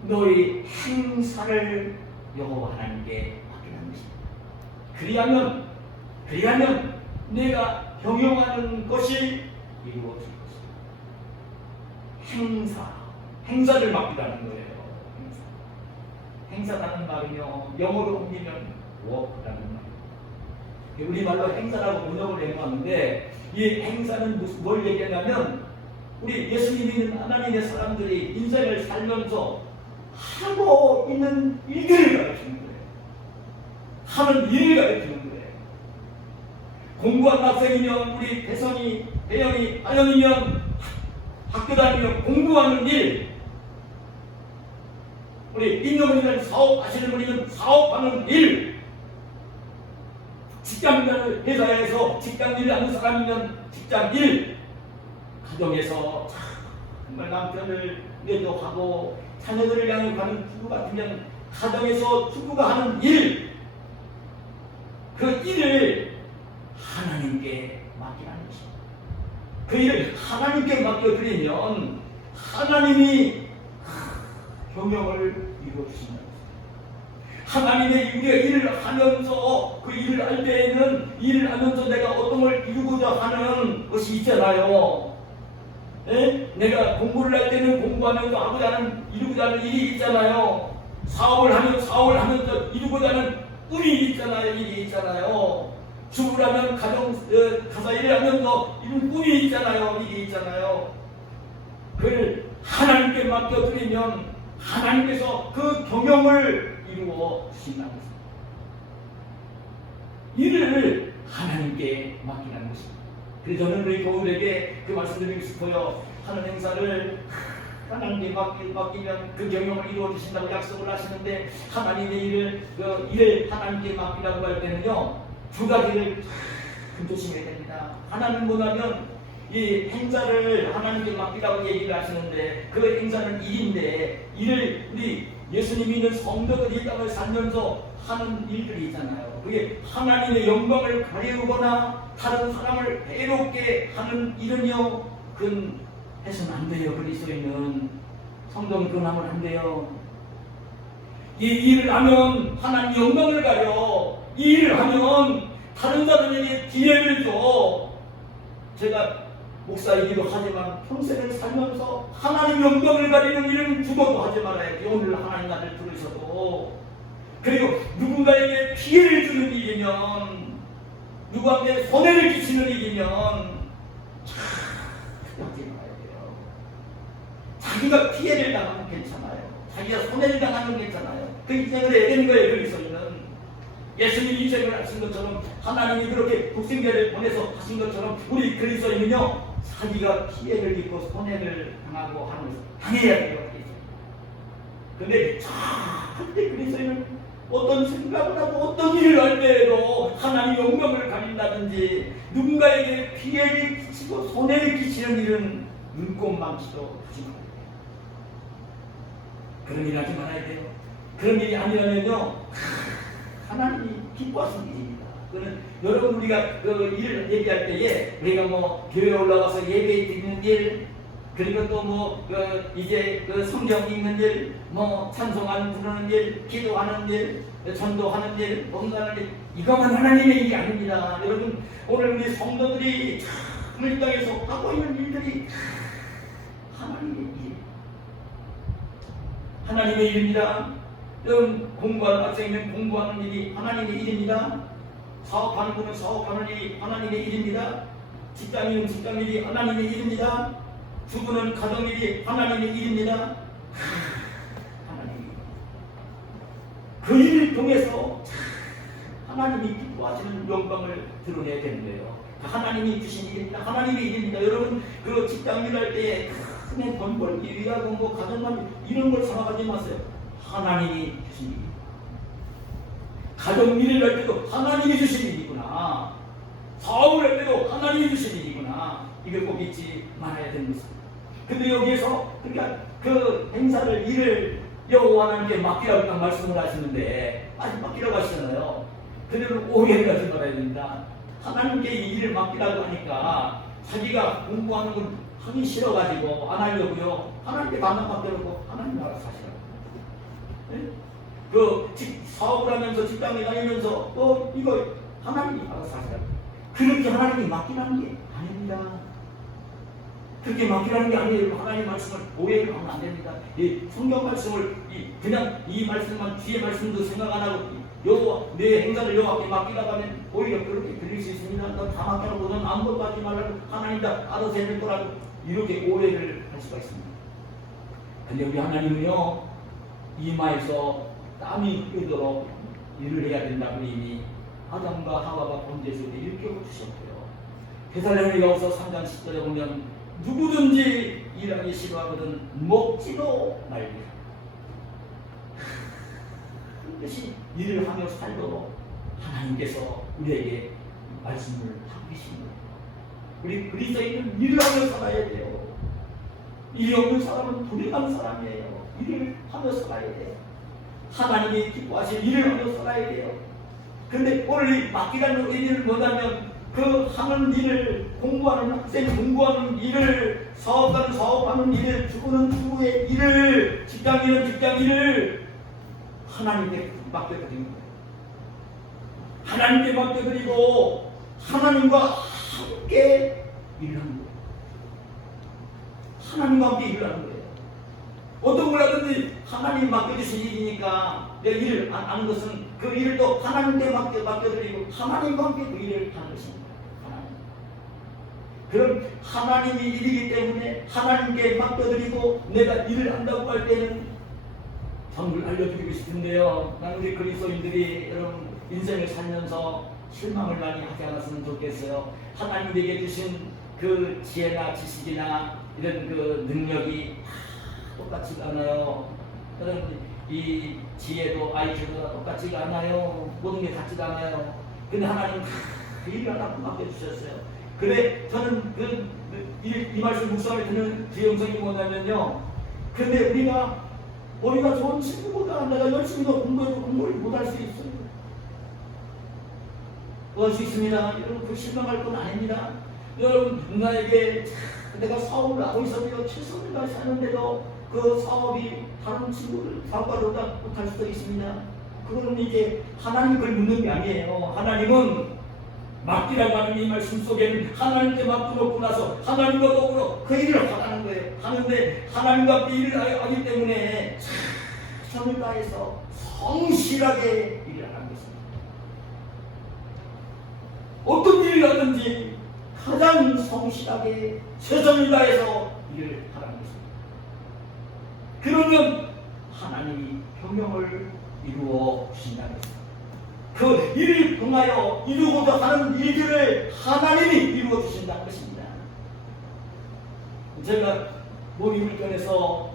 너희 행사를 여호와 하나님께 맡기라는 것입니다. 그리하면 내가 경영하는 것이 이루어질 것입니다. 행사를 맡기라는 거예요. 행사라는 말은요, 영어로 옮기면 work라는 말이에요. 우리말로 행사라고 번역을 해놓았는데, 이 행사는 뭘 얘기하냐면 우리 예수님 믿는 하나님의 사람들이 인생을 살면서 하고 있는 일들을 가르치는 거예요. 하는 일을 가르치는 거예요. 공부한 학생이면 우리 대성이, 대영이, 아영이면 학교 다니며 공부하는 일, 우리 임용이는 사업하시는 분이면 사업하는 일, 직장인들 회사에서 직장 일을 하는 사람이면 직장 일, 가정에서 정말 남편을 내조하고 자녀들을 양육하는 부부 같으면 가정에서 부부가 하는 일, 그 일을 하나님께 맡기라는 것입니다. 그 일을 하나님께 맡겨드리면 하나님이 경영을 이루어주신다. 하나님의 우리가 일을 하면서 그 일을 할 때에는 일을 하면서 내가 어떤 걸 이루고자 하는 것이 있잖아요. 에? 내가 공부를 할 때는 공부하면서 하고자 하는, 이루고자 하는 일이 있잖아요. 사업을 하면서 이루고자 하는 꿈이 있잖아요. 일이 있잖아요. 주부를 하면 가사 일을 하면서 이룬 꿈이 있잖아요. 일이 있잖아요. 그걸 하나님께 맡겨드리면 하나님께서 그 경영을 이루어 주신다는 것입니다. 일을 하나님께 맡기라는 것입니다. 그래서 저는 우리 교우들에게 그 말씀드리고 싶어요. 하는 행사를 하나님께 맡기면 그 경영을 이루어 주신다고 약속을 하시는데, 하나님의 일을 하나님께 맡기라고 할 때는요, 두 가지를 조심해야 됩니다. 하나는 뭐냐면 이 행사를 하나님께 맡기라고 얘기를 하시는데, 그 행사는 일인데, 일을 우리 예수님 믿는 성도들이 이 땅을 살면서 하는 일들이 있잖아요. 그게 하나님의 영광을 가리우거나 다른 사람을 해롭게 하는 일은요, 그건 해서는 안 돼요. 그리스도인은 성도는 그건 하면 안 돼요. 이 일을 하면 하나님 영광을 가려, 이 일을 하면 다른 사람에게 기회를 줘. 제가 목사이기도 하지만 평생을 살면서 하나님 영광을 가리는 일은 죽어도 하지 말아야지. 오늘 하나님 나를 부르셔도. 그리고 누군가에게 피해를 주는 일이면, 누구한테 손해를 끼치는 일이면 하지 말아야 돼요. 자기가 피해를 당하면 괜찮아요. 자기가 손해를 당하면 괜찮아요. 그 인생을 해야 되는 거예요. 그리스도인은 예수님 인생을 하신 것처럼, 하나님이 그렇게 독생자를 보내서 하신 것처럼, 우리 그리스도인은요 자기가 피해를 입고 손해를 당하고 하는 것을 당해야 돼요. 근데 절대 그리스도인은 어떤 생각을 하고 어떤 일을 할 때에도 하나님의 영광을 가린다든지 누군가에게 피해를 끼치고 손해를 끼치는 일은 눈꼽만치도 하지 말아요. 그런 일 하지 말아야 돼요. 그런 일이 아니라면요 하나님이 기뻐하시는 일입니다. 그는 여러분 우리가 그 일을 얘기할 때에 우리가 뭐 교회 올라가서 예배 드리는 일, 그리고 또 뭐 이제 성경 읽는 일, 뭐 찬송하는 부르는 일, 기도하는 일, 전도하는 일, 봉사하는 일, 이것만 하나님의 일이 아닙니다. 여러분 오늘 우리 성도들이 이 땅에서 하고 있는 일들이 하나님의 일, 하나님의 일입니다. 여러분 공부하는 학생이면 공부하는 일이 하나님의 일입니다. 사업하는 분은 사업하는 일이 하나님의 일입니다. 직장인은 직장 일이 하나님의 일입니다. 주부는 가정 일이 하나님의 일입니다. 하나님이 그 일을 통해서 하나님이 기뻐하시는 영광을 드러내야 되는 거예요. 하나님이 주신 일입니다. 하나님의 일입니다. 여러분 그 직장 일할 때에 큰 돈 벌기 위하고 뭐 가정만 이런 걸 생각하지 마세요. 하나님이 주신 일입니다. 가정 일을 할 때도 하나님이 주신 일이구나. 사업을 할 때도 하나님이 주신 일이구나. 이걸 꼭 잊지 말아야 되는 것입니다. 근데 여기에서 그러니까 그 행사를 일을 여호와 하나님께 맡기라고 딱 말씀을 하시는데 아직 맡기라고 하시잖아요. 그대로 오해를 하지 말아야 됩니다. 하나님께 이 일을 맡기라고 하니까 자기가 공부하는 걸 하기 싫어가지고 안 하려고요. 하나님께 반만 맡겨놓고 하나님 알아서 하시라고. 네? 그 사업을 하면서 직장에 다니면서 이거 하나님이 알아서 하시라고. 그렇게 하나님이 맡기라는 게 아닙니다. 그렇게 맡기라는 게 아니에요. 하나님 말씀을 오해를 하면 안 됩니다. 이 성경 말씀을 그냥 이 말씀만 뒤에 말씀도 생각 안 하고 여호와 내 행사를 여호와께 맡기라고 하면 오히려 그렇게 들릴 수 있습니다. 너 다 맡겨놓고 넌 아무것도 하지 말라고 하나님 다 알아서 해줄 거라고 이렇게 오해를 할 수가 있습니다. 근데 우리 하나님은요 이마에서 땀이 흐르도록 일을 해야 된다고 이미 아담과 하와가 범죄했을 때 일깨워 주셨고요. 데살로니가후서 3장 10절에 보면 누구든지 일하기 싫어하거든 먹지도 말고 반드시 일을 하며 살도록 하나님께서 우리에게 말씀을 하고 계십니다. 우리 그리스도인은 일을 하며 살아야 돼요. 일이 없는 사람은 불행한 사람이에요. 일을 하며 살아야 돼요. 하나님이 기뻐하실 일을 하며 살아야 돼요. 그런데 오늘 이 맡기라는 의미를 뭐냐면 그 하는 일을 공부하는 학생 공부하는 일을 사업가는 사업하는 일을 주부는 주부의 일을 직장인은 직장 일을 하나님께 맡겨드리는 거예요. 하나님께 맡겨드리고 하나님과 함께 일을 하는 거예요. 하나님과 함께 일을 하는 거예요. 어떤 걸 하든지 하나님 맡겨주신 일이니까 내 일을 하는 것은 그 일을 또 하나님께 맡겨드리고 하나님과 함께 그 일을 하는 것입니다. 그럼 하나님이 일이기 때문에 하나님께 맡겨드리고 내가 일을 한다고 할 때는 정말 알려드리고 싶은데요. 나는 우리 그리스도인들이 여러분 인생을 살면서 실망을 많이 하지 않았으면 좋겠어요. 하나님에게 주신 그 지혜나 지식이나 이런 그 능력이 다 똑같지가 않아요. 여러분 이 지혜도 IQ도 다 똑같지가 않아요. 모든 게 같지가 않아요. 근데 하나님 다 일을 하나도 맡겨주셨어요. 그래 저는 이 말씀 묵상을 듣는 지형성이 뭐냐면요. 근데 우리가 좋은 친구보다 내가 열심히 더 공부해도 공부를 못할 수 있어요. 못할 수 있습니다. 여러분 그 실망할 건 아닙니다. 여러분 나에게 내가 사업을 하고 있어도 최선을 다해서 하는데도 그 사업이 다른 친구들 사업가보다 못할 수도 있습니다. 그거는 이제 하나님 걸 묻는 게 아니에요. 하나님은 맡기라고 하는 이 말씀 속에는 하나님께 맡겨놓고 나서 하나님과 더불어 그 일을 하라는 거예요. 하는데 하나님과 함께 일을 하기 때문에 최선을 다해서 성실하게 일을 하는 것입니다. 어떤 일을 하든지 가장 성실하게 최선을 다해서 일을 하라는 것입니다. 그러면 하나님이 평형을 이루어 주신다는 것입니다. 그 일을 통하여 이루고자 하는 일들을 하나님이 이루어 주신다는 것입니다. 제가 모임을 꺼내서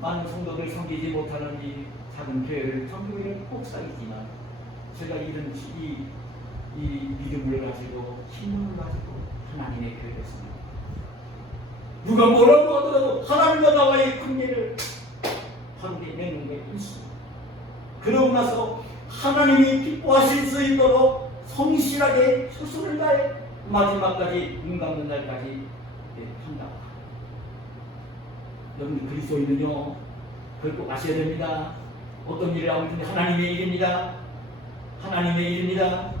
많은 성도들 섬기지 못하는 이 작은 교회를 전교회는 꼭사이지만 제가 이런 이 믿음을 가지고 신념을 가지고 하나님의 교회였습니다. 누가 뭐라고 하더라도 하나님과 나와의 관계를 관계 맺는 게 있습니다. 그러고 나서 하나님이 기뻐하실 수 있도록 성실하게 최선을 다해 마지막까지 눈 감는 날까지 한다고. 여러분 그리스도인은요 그걸 꼭 아셔야 됩니다. 어떤 일을 하든지 하나님의 일입니다. 하나님의 일입니다.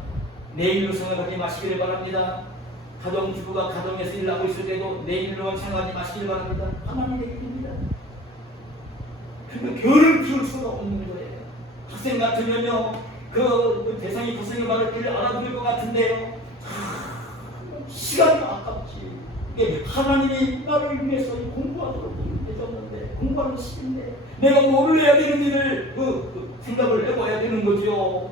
내 일로 생각하지 마시기를 바랍니다. 가정주부가 가정에서 일하고 있을 때도 내 일로 생각하지 마시기를 바랍니다. 하나님의 일입니다. 그러니까 교를 키울 수가 없는 거예요. 학생 같으면요 그 대상이 고생을 받을 길을 알아들을 것 같은데요 시간이 아깝지. 이게 하나님이 나를 위해서 공부하도록 해줬는데 공부하는 시기인데 내가 뭐를 해야 되는지를 생각을 해봐야 되는 거죠.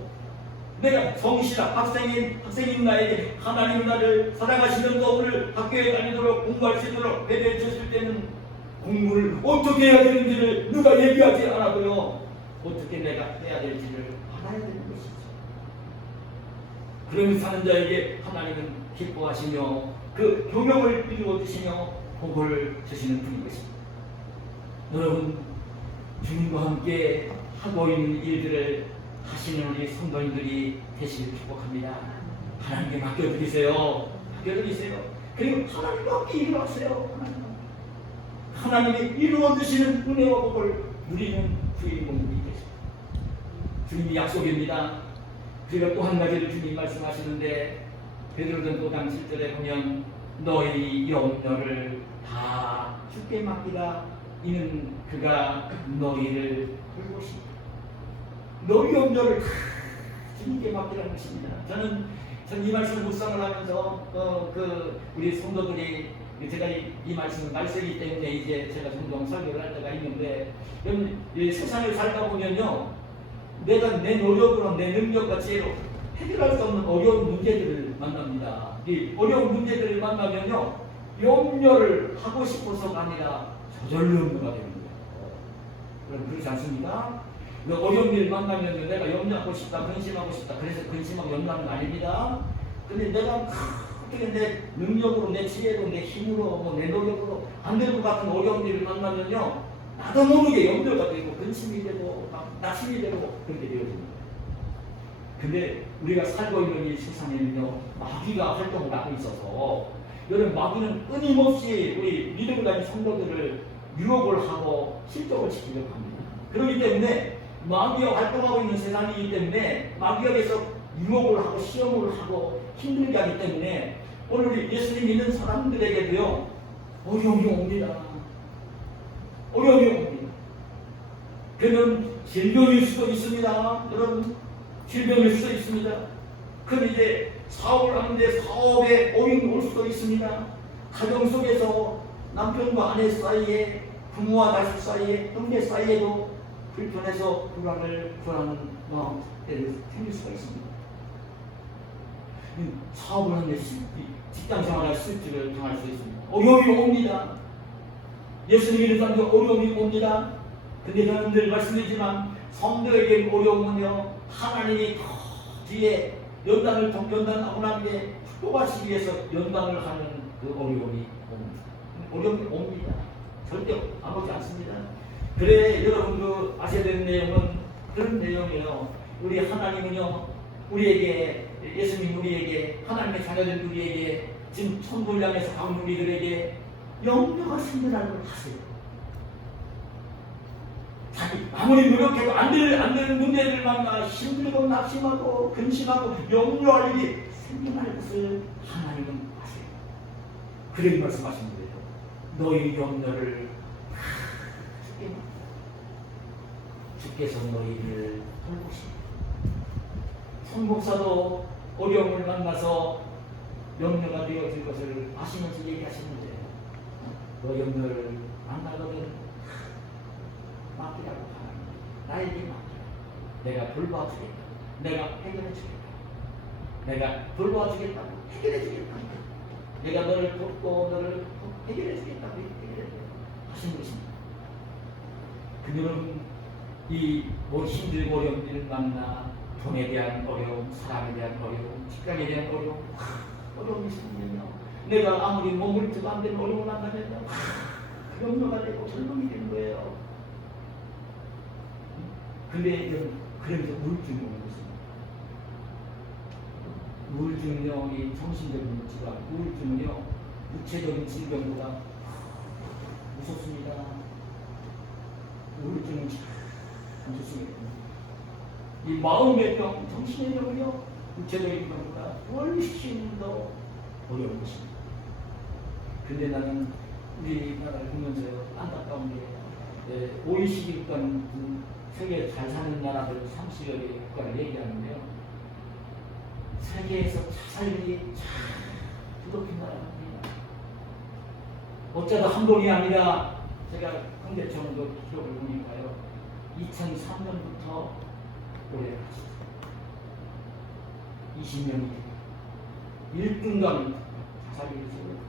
내가 성실한 학생인 나에게 하나님 나를 사랑하시면서 오늘 학교에 다니도록 공부할 수 있도록 배려해 주실 때는 공부를 어떻게 해야 되는지를 누가 얘기하지 않아도요 어떻게 내가 해야 될지를 알아야 되는 것이죠. 그러면서 사는 자에게 하나님은 기뻐하시며 그 교명을 이루어 주시며 복을 주시는 분인 것입니다. 여러분 주님과 함께 하고 있는 일들을 하시는 우리 성도님들이 되시길 축복합니다. 하나님께 맡겨드리세요. 맡겨드리세요. 그리고 하나님과 함께 일하세요. 하나님이 이루어주시는 은혜와 복을 누리는 주인공들이 되십니다. 주님이 약속입니다. 그리고 또 한 가지를 주님 말씀하시는데 베드로전 5장 7절에 보면 너희 염려를 다 주께 맡기라. 이는 그가 너희를 돌보십니다. 너희 염려를 다 주님께 맡기라는 것입니다. 저는 이 말씀을 묵상을 하면서 우리 성도들이 제가 이 말씀을 말씀이기 때문에 이제 제가 종종 설교를 할 때가 있는데 여러분 이 세상을 살다 보면요 내가 내 노력으로 내 능력과 지혜로 해결할 수 없는 어려운 문제들을 만납니다. 이 어려운 문제들을 만나면요 염려를 하고 싶어서가 아니라 저절로 염려가 되는 거예요. 여러분 그렇지 않습니까? 어려운 일을 만나면 내가 염려하고 싶다, 근심하고 싶다. 그래서 근심하고 염려하는 거 아닙니다. 근데 내가 어떻게 내 능력으로, 내 지혜로, 내 힘으로, 내 노력으로 안 될 것 같은 어려운 일을 만나면요 나도 모르게 염려가 되고 근심이 되고 낙심이 되고 그렇게 되어집니다. 근데 우리가 살고 있는 이 세상에는요 마귀가 활동을 하고 있어서 여러분 마귀는 끊임없이 우리 믿음을 가진 성도들을 유혹을 하고 실족을 시키려고 합니다. 그렇기 때문에 마귀가 활동하고 있는 세상이기 때문에 마귀가 계속 유혹을 하고 시험을 하고 힘들게 하기 때문에 오늘 우리 예수님 믿는 사람들에게도요 어려움이 옵니다. 어려움이 옵니다. 그러면 질병일 수도 있습니다. 여러분 질병일 수도 있습니다. 그럼 이제 사업을 하는데 사업에 어려움이 올 수도 있습니다. 가정 속에서 남편과 아내 사이에 부모와 자식 사이에 형제 사이에도 불편해서 불안하는 마음이 생길 수가 있습니다. 사업을 하는데 직장 생활할 실직을 당할 수 있습니다. 어려움이 옵니다. 예수님 믿는 사람들 어려움이 옵니다. 근데 저는 늘 말씀드리지만 성도에게 어려움은요 하나님이 뒤에 연단하고 난 뒤에 축복하시기 위해서 연단을 하는 그 어려움이 옵니다. 어려움이 옵니다. 절대 안 오지 않습니다. 그래 여러분 아셔야 되는 내용은 그런 내용이에요. 우리 하나님은요 우리에게 예수님 우리에게 하나님의 자녀들 우리에게 지금 천국을 향해서 가는 우리들에게 염려가 생겨나는 걸 아세요. 자기 아무리 노력해도 안 되는 문제를 만나 힘들고 낙심하고 근심하고 염려할 일이 생겨날 것을 하나님은 아세요. 그러기 말씀하신 거예요. 너희 염려를 다 주께 맡겨. 주께서 너희를 돌보십니다. 성목사도 어려움을 만나서 염려가 되어질 것을 아시면서 얘기하시는데 너 염려를 만나거든 맡기라고 하나님 나에게 맡기라. 내가 돌봐주겠다. 내가 해결해 주겠다. 내가 돌봐주겠다고 해결해 주겠다. 내가 너를 돕고 너를 돕고 해결해 주겠다고 하신 것입니다. 그녀는 이 뭐 힘들고 어려운 일을 만나 돈에 대한 어려움, 사람에 대한 어려움, 직장에 대한 어려움, 어려움이 생기면요. 내가 아무리 몸을 뜨고 안 되는 어려움을 만나면요. 염려가 되고 절망이 되는 거예요. 근데 그러면서 우울증이 오는 것입니다. 우울증은요, 이 정신적인 질환, 우울증은요, 육체적인 질병보다 무섭습니다. 우울증은 참 좋습니다. 이 마음의 병, 정신의 병은요, 육체적인 병보다 훨씬 더 어려운 것입니다. 근데 나는 우리나라를 보면서 안타까운 게 OECD권 세계 잘 사는 나라들 30여 개 국가를 얘기하는데요. 세계에서 자살률이 참 부족한 나라입니다. 어쩌다 한 번이 아니라 제가 현대처럼도 기록을 보니까요. 2003년부터 올해까지 20년이 1등간 자살률이 적었습니다.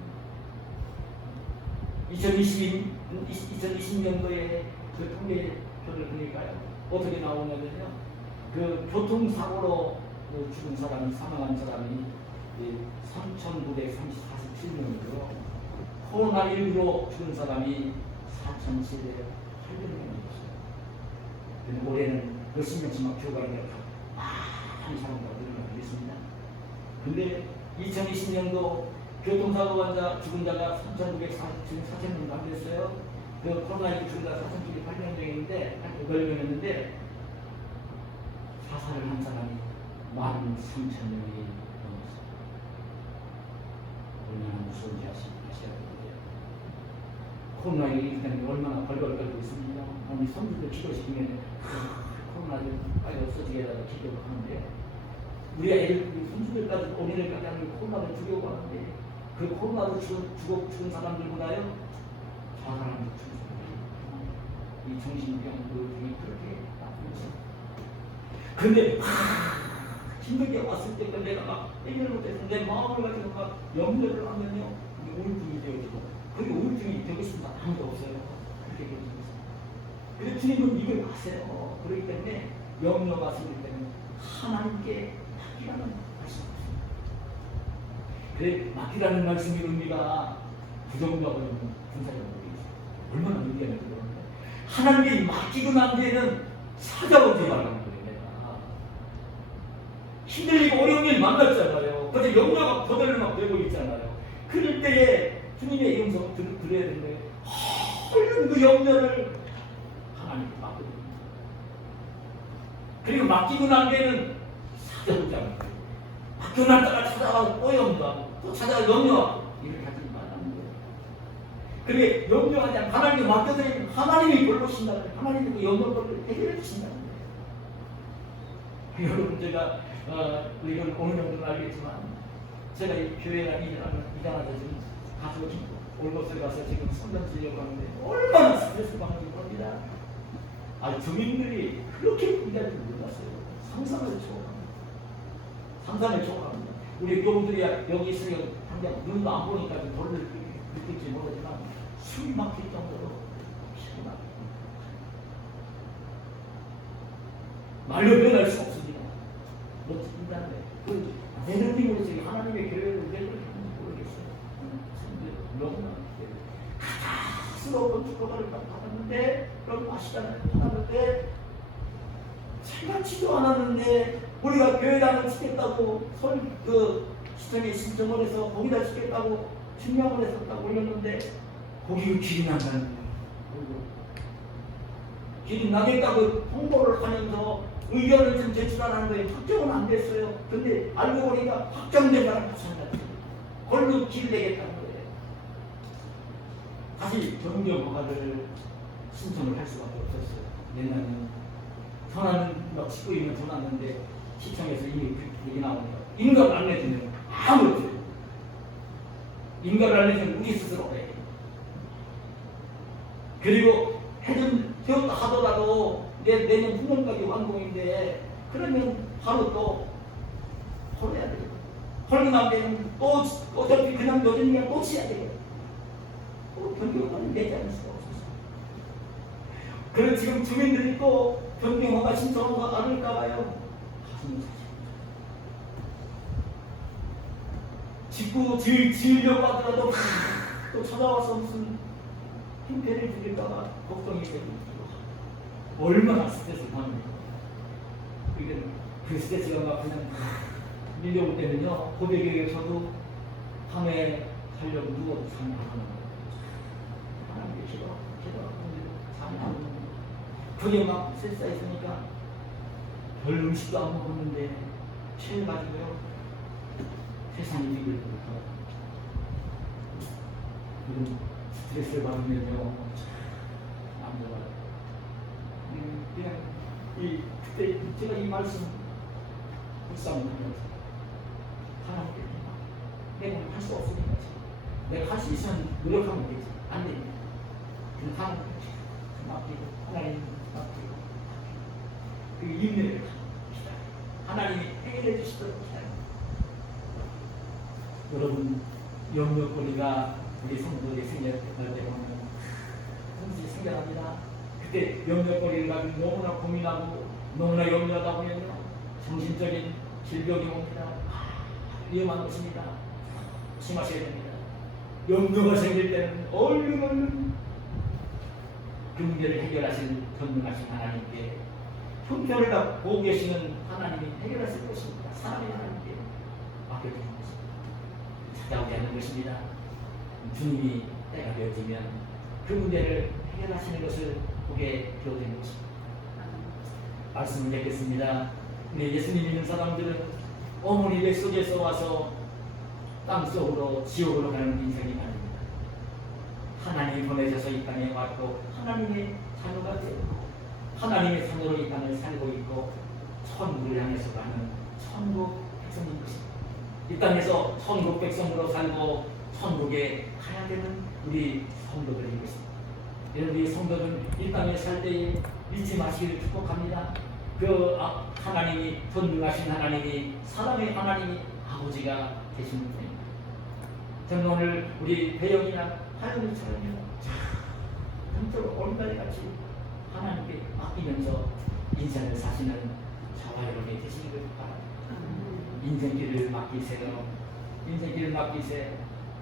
2020년도에 그 통계표를 보니까요. 어떻게 나오냐면요. 그 교통사고로 죽은 사람이, 사망한 사람이 3,947명이고요. 코로나19로 죽은 사람이 4,708명이었어요. 올해는 몇십 명씩 막 교관이 많은 사람과 늘어나고 있습니다. 근데 2020년도 교통사고 환자 죽은 자가 3,940명 안 됐어요. 그 코로나19 죽은 자가 4,908명인데 한 8명이었는데 사살을 한 사람이 13,000명이 넘었어요. 얼마나 무서운지 아셔야 되는데요. 코로나19 때문에 얼마나 벌벌 떨고 있습니다. 우리 손주들 기도시키면 코로나19 빨리 없어지게 해달라고 기도를 하는데 우리 애들, 우리 손주들까지 어린애들까지 하는 코로나를 두려워하는데 그 코로나로 죽은 사람들보다요 저 사람들 죽은 사람들 이 정신병 중이 그렇게 나쁜 것입니다. 근데 힘들게 왔을 때 내가 막 해결을 못해서 내 마음을 가지고 막 염려를 하면요 우울증이 되어지고 그게 우울증이 되고 싶은 사람 아무도 없어요. 그렇게 되어지고 있습니다. 그래서 주님은 이걸 아세요. 그렇기 때문에 염려가 생길 때는 하나님께 맡기라는 말씀입니다. 그래 맡기라는 말씀의 의미가 부정적으로 분사적으로 있어요. 얼마나 의미가 있는데 하나님께 맡기고 난 뒤에는 찾아오지 말라는 거예요. 힘들고 어려운 일 만났잖아요. 그래서 염려가 버들을 막 되고 있잖아요. 그럴 때에 주님의 음성을 들어야 되는데 얼른 그 염려를 하나님께 맡겨드립니다. 그리고 맡기고 난 뒤에는 찾아오지 않는 거예요. 맡겨놨다가 찾아가고 또 염려하고 또 찾아가 염려 이렇게 하지 말라는 거예요. 그래 염려하지 않고 하나님께 맡겨드리면 하나님이 돌보신다는 거예요. 하나님이 그 염려를 해결해 주신다는 거예요. 여러분 제가 이건 어느 정도는 알겠지만 제가 이 교회가 일하면서 지금 가서 올 곳에 가서 지금 성전 지려고 하는데 얼마나 스트레스 받는지 모릅니다. 주민들이 그렇게 일할 줄 몰랐어요. 상상을 초월합니다. 우리 교우들이 여기 있으면 당장 눈도 안 보니까 벌을 느낄지 모르지만 숨이 막힐 정도로 피가 막힙니다. 말로 표현할 수 없습니다. 멋집니다는데 내 느낌으로서 하나님의 교회를 왜 그렇게 하는지 모르겠어요. 너무나 가스로 건축허가를 받았는데 그걸 아시잖아요. 받았는데 생각지도 않았는데 우리가 교회당을 짓겠다고 시청에 신청을 해서 거기다 짓겠다고 증명을 했었다고 올렸는데 거기 길이 난다는 거예요. 길이 나겠다고 홍보를 하면서 의견을 좀 제출하는 거에 확정은 안 됐어요. 근데 알고 보니까 확정된 사람 마찬가지. 걸로 길 내겠다는 거예요. 다시 정경 허가를 신청을 할 수밖에 없었어요. 옛날에는 전화는 막 찍고 있는 전화인데 시청에서 이미 얘기 나오니까 인가를 안 내주면 아무것도 없어요. 인가를 안 내주면 우리 스스로 해요. 그리고 해준다 하더라도 내년 후년까지 완공인데 그러면 바로 또 헐어야 돼요. 헐고 나면 또 어차피 그냥 여전히가 또 치야 돼요. 변경허가를 내자는 수가 없었어요. 그런 지금 주민들이 또 변경허가 신청하고 않을까 봐요. 가슴이 짓고 지으려고 하더라도 또 찾아와서 무슨 힘pe를 드릴까봐 걱정이 되고 얼마나 스트레스를 받는가. 그 스트레스가 막 그냥 밀려올 때는요, 고백에서도 밤에 하려고 누워도 잠이 안 오는 거예요. 하나님께 기도하고 잠이 안 오는 거예요. 그게 막 스트레스가 있으니까 별 음식도 안 먹었는데 취해가지고요, 세상이 비밀부터 그런 스트레스를 받으면요, 안 좋아요. 그냥 그때 제가 이 말씀 묵상을 하면서 하나님께 내가 할 수 없으니까 내가 할 수 있으면 노력하면 되지. 안 됩니다. 그냥 하나님 맡기고 하나님 맡기고 그 인내를 기다려. 하나님이 해결해 주시도록 기다려. 여러분, 염려거리가 우리 성도들이 생겨날 때 보면 항상 생겨납니다. 그때 염려거리를 가지고 너무나 고민하고 너무나 염려하다 보면요, 정신적인 질병이 옵니다. 위험한 것입니다. 조심하셔야 됩니다. 염려가 생길 때는 얼른 그 문제를 해결하신 전능하신 하나님께 형편을 다 보고 계시는 하나님이 해결하실 것입니다. 사람의 하나님께 맡겨두는 것입니다. 찾아오지 않는 것입니다. 주님이 때가 되어지면 그 문제를 해결하시는 것을 보게 되어지는 것입니다. 말씀을 맺겠습니다. 우리 예수님 믿는 사람들은 어머니 뱃속에서 와서 땅속으로 지옥으로 가는 인생이 아닙니다. 하나님이 보내셔서 이 땅에 왔고 하나님의 자녀가 되고 하나님의 자녀로 이 땅을 살고 있고 천국을 향해서 가는 천국 백성인 것입니다. 이 땅에서 천국 백성으로 살고 천국에 가야 되는 우리 성도들인 것입니다. 우리 성도들은 이 땅에 살 때에 잊지 마시기를 축복합니다. 그 하나님이 전능하신 하나님이 사람의 하나님이 아버지가 되시는 분입니다. 저는 오늘 우리 배영이나 하영이처럼요, 전적으로 얼마같이 하나님께 맡기면서 인생을 사시는 저와 여러분이 되시기를 바랍니다. 인생길을 맡기세요. 인생길을 맡기세요.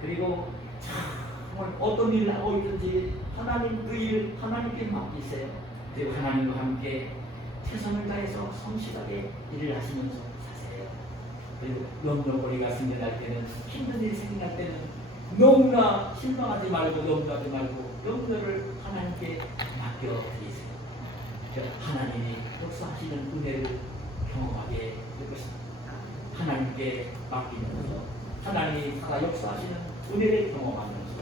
그리고 정말 어떤 일을 하고 있든지 하나님 그 일을 하나님께 맡기세요. 그리고 하나님과 함께 최선을 다해서 성실하게 일을 하시면서 사세요. 그리고 염려거리가 생겨날 때는, 힘든 일이 생겨날 때는 너무나 실망하지 말고 염려하지 말고 염려를 하나님께 맡겨드리세요. 하나님이 역사하시는 은혜를 경험하게 될 것입니다. 하나님께 맡기면서 하나님이 살아 역사하시는 은혜를 경험하면서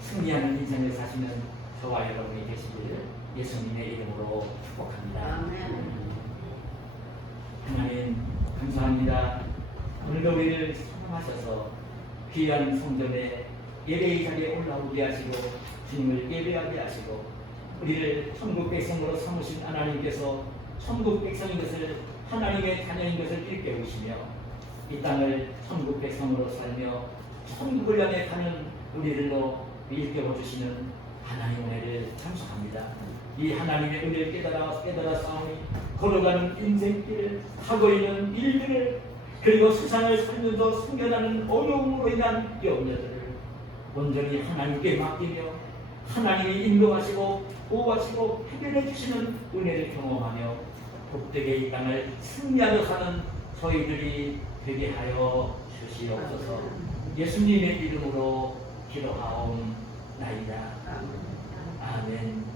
승리하는 인생을 사시는 저와 여러분이 되시기를 예수님의 이름으로 축복합니다. 하나님 감사합니다. 오늘도 우리를 사랑하셔서 귀한 성전에 예배의 자리에 올라오게 하시고 주님을 예배하게 하시고 우리를 천국 백성으로 삼으신 하나님께서 천국 백성인 것을, 하나님의 자녀인 것을 일깨우시며 이 땅을 천국 백성으로 살며 천국을 향해 가는 우리들로 일깨워 주시는 하나님의 은혜를 참석합니다. 이 하나님의 은혜를 깨달아 싸우니 걸어가는 인생길을, 하고 있는 일들을, 그리고 세상을 살면서 숨겨나는 어려움으로 인한 염려들을 온전히 하나님께 맡기며 하나님이 인도하시고 보호하시고 해결해 주시는 은혜를 경험하며 복되게 이 땅을 승리하며 사는 저희들이 되게 하여 주시옵소서. 예수님의 이름으로 기도하옵나이다. 아멘.